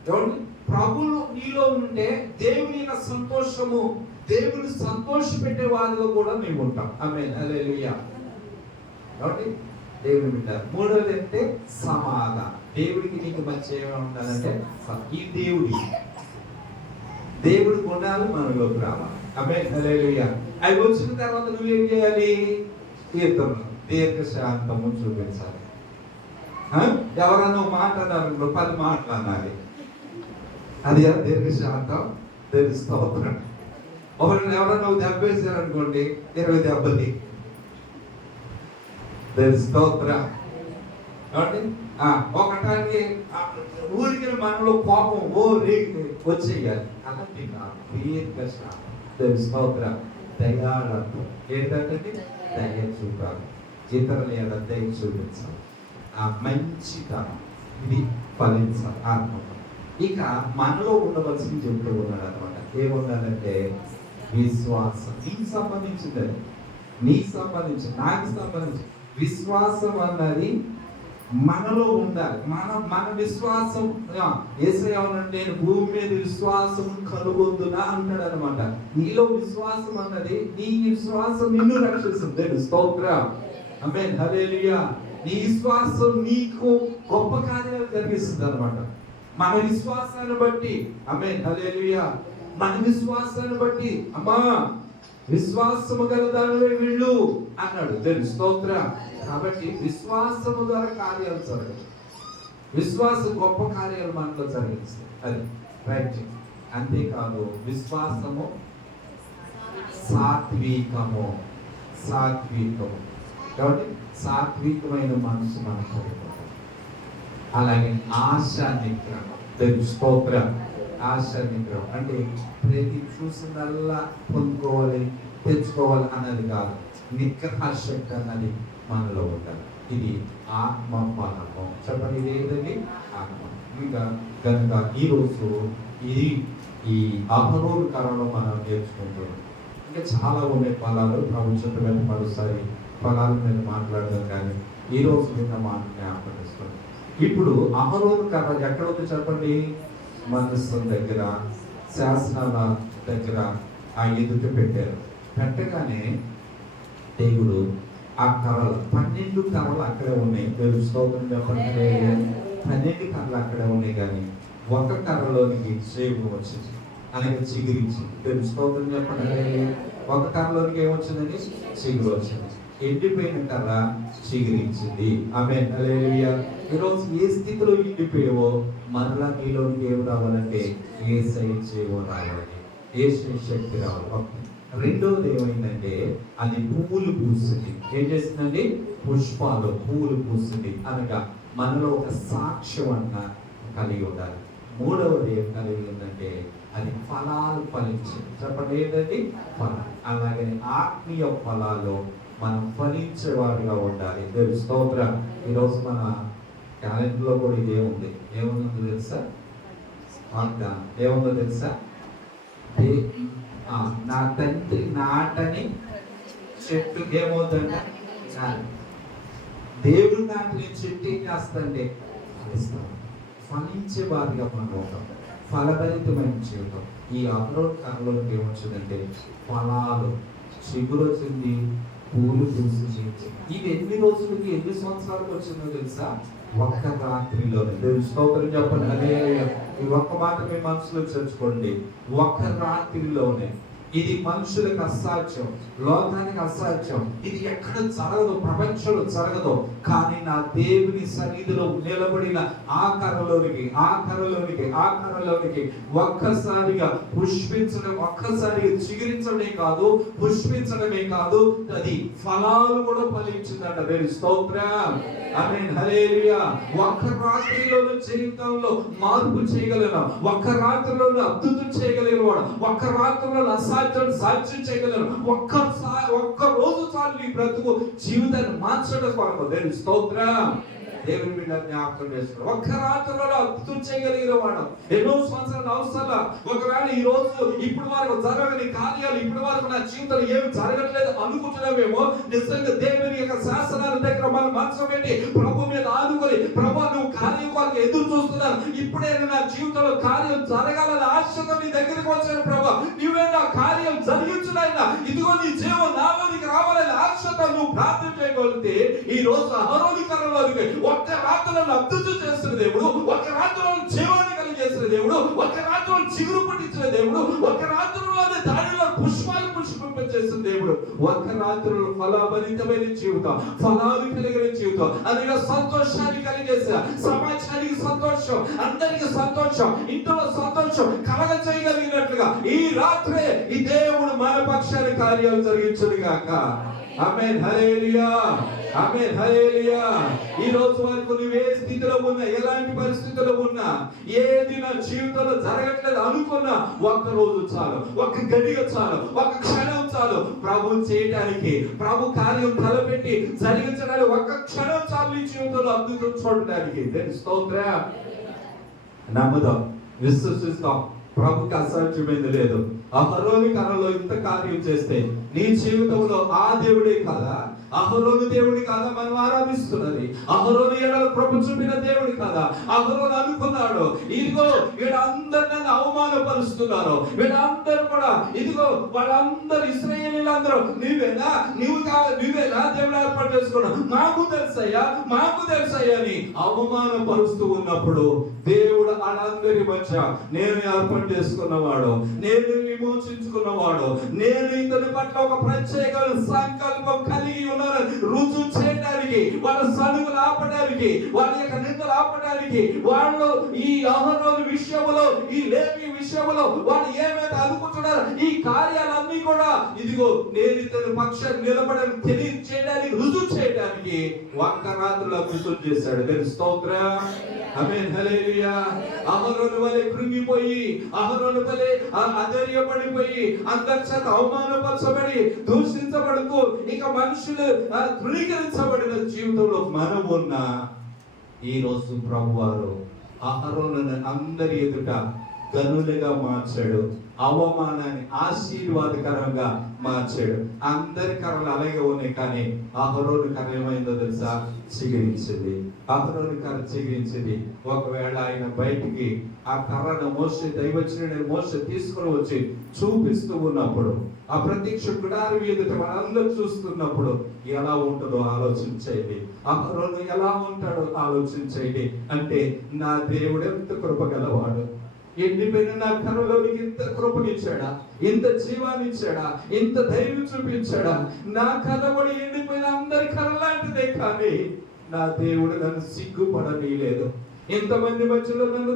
చూడండి, ప్రభువు నీలో ఉంటే దేవుని యొక్క సంతోషము, దేవుని సంతోష పెట్టే వారిలో కూడా మేము ఉంటాం. ఆమేన్, హల్లెలూయా. కాబట్టి దేవుని బిడ్డారు. 3వది అంటే సమాధానం. దేవుడికి నీకు మంచి ఏమైనా ఉండాలంటే ఈ దేవుడి గుణాలు మనలోకి రావాలి. ఆమేన్, హల్లెలూయా. అవి వచ్చిన తర్వాత నువ్వేం చేయాలి? ఇతరులు దీర్ఘశాంతము చూపించాలి. ఎవరన్నా మాట్లాడారు, 10 మాట్లాడాలి. అది దీర్ఘశాంతం. దేవుని స్తోత్రం. ఎవరన్నా దెబ్బేసారనుకోండి, 20 దెబ్బలు. దేవుని స్తోత్రం. ఒకటానికి ఊరికి మనలో కోపం వచ్చేయాలి. అలాంటి దీర్ఘశాంతం. దేవుని స్తోత్రం. దయాళత్వం. ఏంటంటే దయ చూపాలి, ఇతరుల యొక్క దయ చూపించాలి, ఆ మంచితనం, ఇది ఫలించాలి ఆత్మ. ఇక మనలో ఉండవలసింది చెప్తూ ఉన్నాడు అనమాట. ఏముండాలంటే విశ్వాసం. నీకు సంబంధించింది, నీకు సంబంధించి, నాకు సంబంధించి. విశ్వాసం అన్నది మనలో ఉండాలి. మన విశ్వాసం యేసయ్య నేను భూమి మీద విశ్వాసం కనుగొందునా అంటాడు అనమాట. నీలో విశ్వాసం అన్నది, నీ విశ్వాసం నిన్ను రక్షిస్తుంది. స్తోత్రం, ఆమేన్, హల్లెలూయా. నీ విశ్వాసం నీకు గొప్ప కార్యాలు జరిగిస్తుంది అనమాట. మన విశ్వాసాన్ని బట్టి, ఆమేన్, హల్లెలూయా, మన విశ్వాసాన్ని బట్టి, అమ్మా విశ్వాసము గల దానివే వీళ్ళు అన్నాడు. దేవుని స్తోత్రం. కాబట్టి విశ్వాసము ద్వారా కార్యాలు జరగదు. విశ్వాసం గొప్ప కార్యాలు మనలో జరిగిస్తుంది. అది రైట్. అంతేకాదు విశ్వాసము సాత్వికము. కాబట్టి సాత్వికమైన మనసు మనకు అలాగే ఆశా నిగ్రహం. దేవుని స్తోత్రం. ఆశా నిగ్రహం అంటే ప్రతి చూసినల్లా పొందుకోవాలి, తెచ్చుకోవాలి అన్నది కాదు. నిగ్రహ శక్తి అన్నది మనలో ఉండాలి. ఇది ఆత్మ బలము. చెప్పండి, ఇది ఏంటండి? ఆత్మ. ఇంకా కనుక ఈరోజు ఈ అహరోను కాలంలో మనం నేర్చుకుంటున్నాం. ఇంకా చాలా ఉన్నాయి ఫలాలు. ప్రభు చెప్పిన మరోసారి ఫలాల మీద మాట్లాడదాం, కానీ ఈరోజు విన్న మాట జ్ఞాపకం చేసుకోండి. ఇప్పుడు అహరోను కర్ర ఎక్కడ ఉంది చెప్పండి? మందసం దగ్గర, శాసనాల దగ్గర ఆ ఎదుట పెట్టారు. పెట్టగానే దేవుడు ఆ కర్రలు 12 కర్రలు అక్కడే ఉన్నాయి. దేవుడు స్తోత్రం చెప్పండి. 12 కర్రలు అక్కడే ఉన్నాయి, కానీ ఒక కర్రలోనికి సేపు వచ్చింది, అలాగే చిగురించింది. దేవుడు స్తోత్రం చెప్పండి. ఒక కర్రలోనికి ఏమొచ్చిందని? చిగురు వచ్చింది. ఎండిపోయిన కర్ర చిగురించింది. ఆమేన్, హల్లెలూయా. ఈరోజు ఏ స్థితిలో ఎండిపోయావో మరలా నీలోనికి ఏం రావాలంటే యేసయ్య జీవం రావాలి, యేసయ్య శక్తి రావాలి. రెండోది ఏమైందంటే అది పువ్వులు పూస్తుంది. ఏం చేస్తుందండి? పుష్పాలు, పువ్వులు పూస్తుంది. అనగా మనలో ఒక సాక్ష్యం అన్న కలిగి ఉండాలి. మూడవది ఏం కలిగి ఉందంటే అది ఫలాలు ఫలించింది. చెప్పండి, ఏంటండి? ఫలం. అలాగే ఆత్మీయ ఫలాల్లో మనం ఫలించేవారుగా ఉండాలి. దేవుని స్తోత్రం. ఈరోజు మన క్యాలెండర్లో కూడా ఇదే ఉంది. ఏముందో తెలుసా? ఏముందో తెలుసా? నా తండ్రి నాటని చెట్టు ఏమవుతుందంట? దేవుడు నాటిన చెట్టు ఏం చేస్తాండి? ఫలించే వారిగా మనం ఉంటాం. ఫలభరితమైన జీవితం. ఈ అహరోను కాలంలో ఏమొచ్చిందంటే ఫలాలు, చిగురు వచ్చింది, పూలు పూసింది. ఇది ఎన్ని రోజులకి, ఎన్ని సంవత్సరాలకు వచ్చిందో తెలుసా? ఒక్క రాత్రిలోనే. దేవుని స్తోత్రం చెప్పండి. అదే ఈ ఒక్క మాట మీ మనసులో చేర్చుకోండి. ఒక్క రాత్రిలోనే. ఇది మనుషులకు అసాధ్యం, లోకానికి అసాధ్యం. ఇది ఎక్కడ జరగదు, ప్రపంచంలో జరగదు. కానీ నా దేవుని సన్నిధిలో నిలబడిన ఆ కర్రలోనికి ఒక్కసారిగా పుష్పించడం, ఒక్కసారిగా చిగురించడమే కాదు, పుష్పించడమే కాదు, అది ఫలాలు కూడా ఫలించిందంట. దేవుని స్తోత్రం, ఆమేన్, హల్లెలూయా. ఒక్క రాత్రిలోనే జీవితంలో మార్పు చేయగలను, ఒక్క రాత్రిలో అద్భుతం చేయగలిగిన వాడు, ఒక్క రాత్రిలో సాధ్యం చేయగలరు. ఒక్క రోజు చాలు నీ బ్రతుకు జీవితాన్ని మార్చడం కొరకు. దేవుని స్తోత్రం. దేవుని బిడ్డ జ్ఞాపకం చేస్తున్నాడు. ఒక్క రాత్రిలో అద్భుతం చేయగలిగిన వాడు. ఎన్నో సంవత్సరాలు అవసరం. ఒకవేళ ఈ రోజు ఇప్పుడు వరకు జరగని కార్యాలు, ఇప్పుడు వరకు నా జీవితంలో ఏమి జరగట్లేదు అనుకుంటున్నావేమో, నిజంగా దేవుని యొక్క శాసనాల దగ్గర మనం మనసు పెట్టి ప్రభు మీద ఆనుకొని, ప్రభు నువ్వు కార్యం కొరకు ఎదురు చూస్తున్నాను, ఇప్పుడే నా జీవితంలో కార్యం జరగాలని ఆశతో నీ దగ్గరికి వచ్చాను ప్రభు, నువ్వే నా కార్యం జరిగించునైనా, ఇదిగో నీ జీవం నాలోనికి రావాలని ఆశతో నువ్వు ప్రార్థన చేయగలిగితే ఈ రోజు అహరోను కర్రలోనికి ఒక్క రాత్రిలో అద్భుతం చేస్తున్న దేవుడు, ఒక్క రాత్రిలో జీవాన్ని కలిగేసిన దేవుడు, ఒక్క రాత్రిలో చిగురు పట్టించిన దేవుడు, ఒక్క రాత్రిలోనే దానిలో పుష్పాలు పుష్పింపచేసిన దేవుడు, ఒక్క రాత్రిలో ఫలభరితమైన జీవితం, ఫలాలు కలిగిన జీవితం, అందులో సంతోషాన్ని కలిగేసిన, సమాజానికి సంతోషం, అందరికి సంతోషం, ఇంట్లో సంతోషం కలగ చేయగలిగినట్లుగా ఈ రాత్రే ఈ దేవుడు మన పక్షాన్ని కార్యాలు జరిగించును గాక. ఆమేన్, హల్లెలూయా, ఆమేన్, హల్లెలూయా. ఈ రోజు వరకు నువ్వు ఏ స్థితిలో ఉన్నా, ఎలాంటి పరిస్థితుల్లో ఉన్నా, ఏది నా జీవితంలో జరగట్లేదు అనుకున్నా, ఒక్క రోజు చాలు, ఒక్క గడియ చాలు, ఒక్క క్షణం చాలు ప్రభు చేయడానికి, ప్రభు కార్యం తలపెట్టి జరిగించడానికి ఒక్క క్షణం చాలు నీ జీవితంలో అద్భుతం చూడడానికి. స్తోత్రం. నమ్ముదాం, విశ్వసిస్తాం. ప్రభుకి అసాధ్యమైంది లేదు. అహరోను కర్రలో ఇంత కార్యం చేస్తే నీ జీవితంలో ఆ దేవుడే కదా, అహరోను దేవుడి కాదా మనం ఆరాధిస్తున్నది? అహరోను ఎడల కృప చూపిన దేవుడి కాదా? అహరోను అనుకున్నాడు, ఇదిగో వీళ్ళందరూ నన్ను అవమానపరుస్తున్నారు, వీళ్ళందరూ కూడా ఇదిగో వాళ్ళందరూ ఇశ్రాయేలీలందరూ నువ్వేనా దేవుడు ఏర్పాటు చేసుకున్నావు, మాకు తెలుసయ్యా అని అవమానపరుస్తూ ఉన్నప్పుడు దేవుడు వాళ్ళందరి మధ్య నేను ఏర్పాటు చేసుకున్నవాడు, నేను విమోచించుకున్నవాడు, నేను ఇతని పట్ల ఒక ప్రత్యేక సంకల్పం కలిగి ఉన్నాను రుజువు చేయడానికి, వాళ్ళ సనుగులు ఆపడానికి, వాళ్ళ యొక్క నిందలు ఆపడానికి, వాళ్ళు ఈ అహరోను విషయంలో, ఈ లేవి విషయంలో వాళ్ళు ఏమైతే అనుకుంటున్నారో ఈ కార్యాలన్నీ కూడా ఇదిగో నేను ఇతని పక్షాన్ని నిలబడని తెలియచేయడానికి, రుజువు చేయడానికి ఒక్క రాత్రిలో అద్భుతం చేశాడు. దేవుని స్తోత్రం, ఆమేన్, హల్లెలూయా. అహరోను వలె కృంగిపోయి, అహరోను వలె అధైర్యపడిపోయి, అందరి చేత అవమానపరచబడి, దూషించబడుతూ ఇక మనుషులు తృణీకరించబడిన జీవితంలో మనం ఉన్న ఈ రోజు ప్రభువారు అహరోనును అందరి ఎదుట గనులుగా మార్చాడు, అవమానాన్ని ఆశీర్వాదకరంగా మార్చాడు. అందరి కర్రలు అలాగే ఉన్నాయి, కానీ అహరోను కర్ర ఏమైందో తెలుసా? చిగురించింది. అహరోను కర్ర చిగురించింది. ఒకవేళ ఆయన బయటికి ఆ కర్రను దైవజనుడైన మోషే తీసుకుని వచ్చి చూపిస్తూ ఉన్నప్పుడు, ఆ ప్రత్యక్ష గుడారం ఎదుట మనందరూ చూస్తున్నప్పుడు ఎలా ఉంటుందో ఆలోచించేది. అహరోను ఎలా ఉంటాడో ఆలోచించేది. అంటే నా దేవుడు ఎంత కృపగలవాడు, ఎండిపోయిన నా కర్రలోనికి ఇంత కృపనిచ్చాడా, ఇంత జీవాన్ని ఇచ్చాడా, ఇంత ధైర్యం చూపించాడా. నా కర్ర కూడా ఎండిపోయిన అందరి కర్ర లాంటిదే, కానీ నా దేవుడు నన్ను సిగ్గుపడనీయలేదు. ఇంతమంది మధ్యలో నన్ను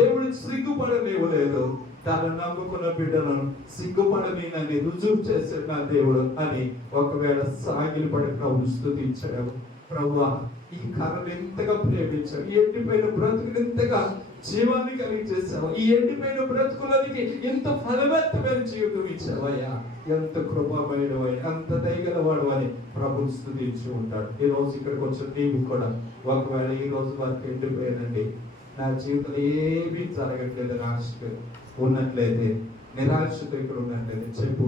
దేవుడు సిగ్గుపడనివ్వలేదు. తను నమ్ముకున్న బిడ్డలను సిగ్గుపడనీనని రుజువు చేశాడు నా దేవుడు అని ఒకవేళ సాగిలపడి ప్రభు స్తుతించాడు. ప్రభువా, ఈ కర్రను ఎంతగా ప్రేమించావు, ఈ ఎండిపోయిన బ్రతుకుని ఎంతగా జీవాన్ని కలిగి చేసావు, ఈ ఎండిపోయిన బ్రతుకులకి ఎంత ఫలవంతమైన జీవితం ఇచ్చావయ్యా, ఎంత కృపామయుడు అని, అంత దయగలవాడు అని ప్రభు స్తుతించి ఉంటాడు. ఈ రోజు ఇక్కడికి వచ్చిన నీవు కూడా ఒకవేళ ఈ రోజు వరకు ఎండిపోయానండి, నా జీవితంలో ఏమీ జరగట్లేదు ఆశ ఉన్నట్లయితే, నిరాశతో ఇక్కడ ఉన్నట్లయితే చెప్పు.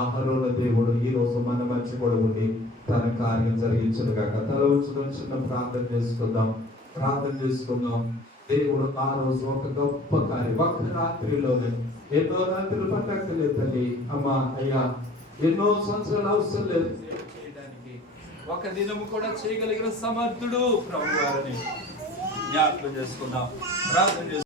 అహరోను దేవుడు ఈ రోజు మన మధ్య కూడా ఉండి తన కార్యం జరిగించను కాక. తల చిన్న ప్రార్థన చేసుకుందాం. దేవుడు ఆ రోజు ఒక గొప్ప కార్యం, ఒక రాత్రిలోనే, ఎన్నో రాత్రులు పట్టక్కర్లేదు తల్లి, అమ్మా అయ్యా, ఎన్నో సంవత్సరాలు అవసరం లేదు చేయడానికి, ఒక దినము కూడా చేయగలిగిన సమర్థుడు ప్రభు వారిని జ్ఞాపకం చేసుకుందాం, ప్రార్థన చేసుకుందాం.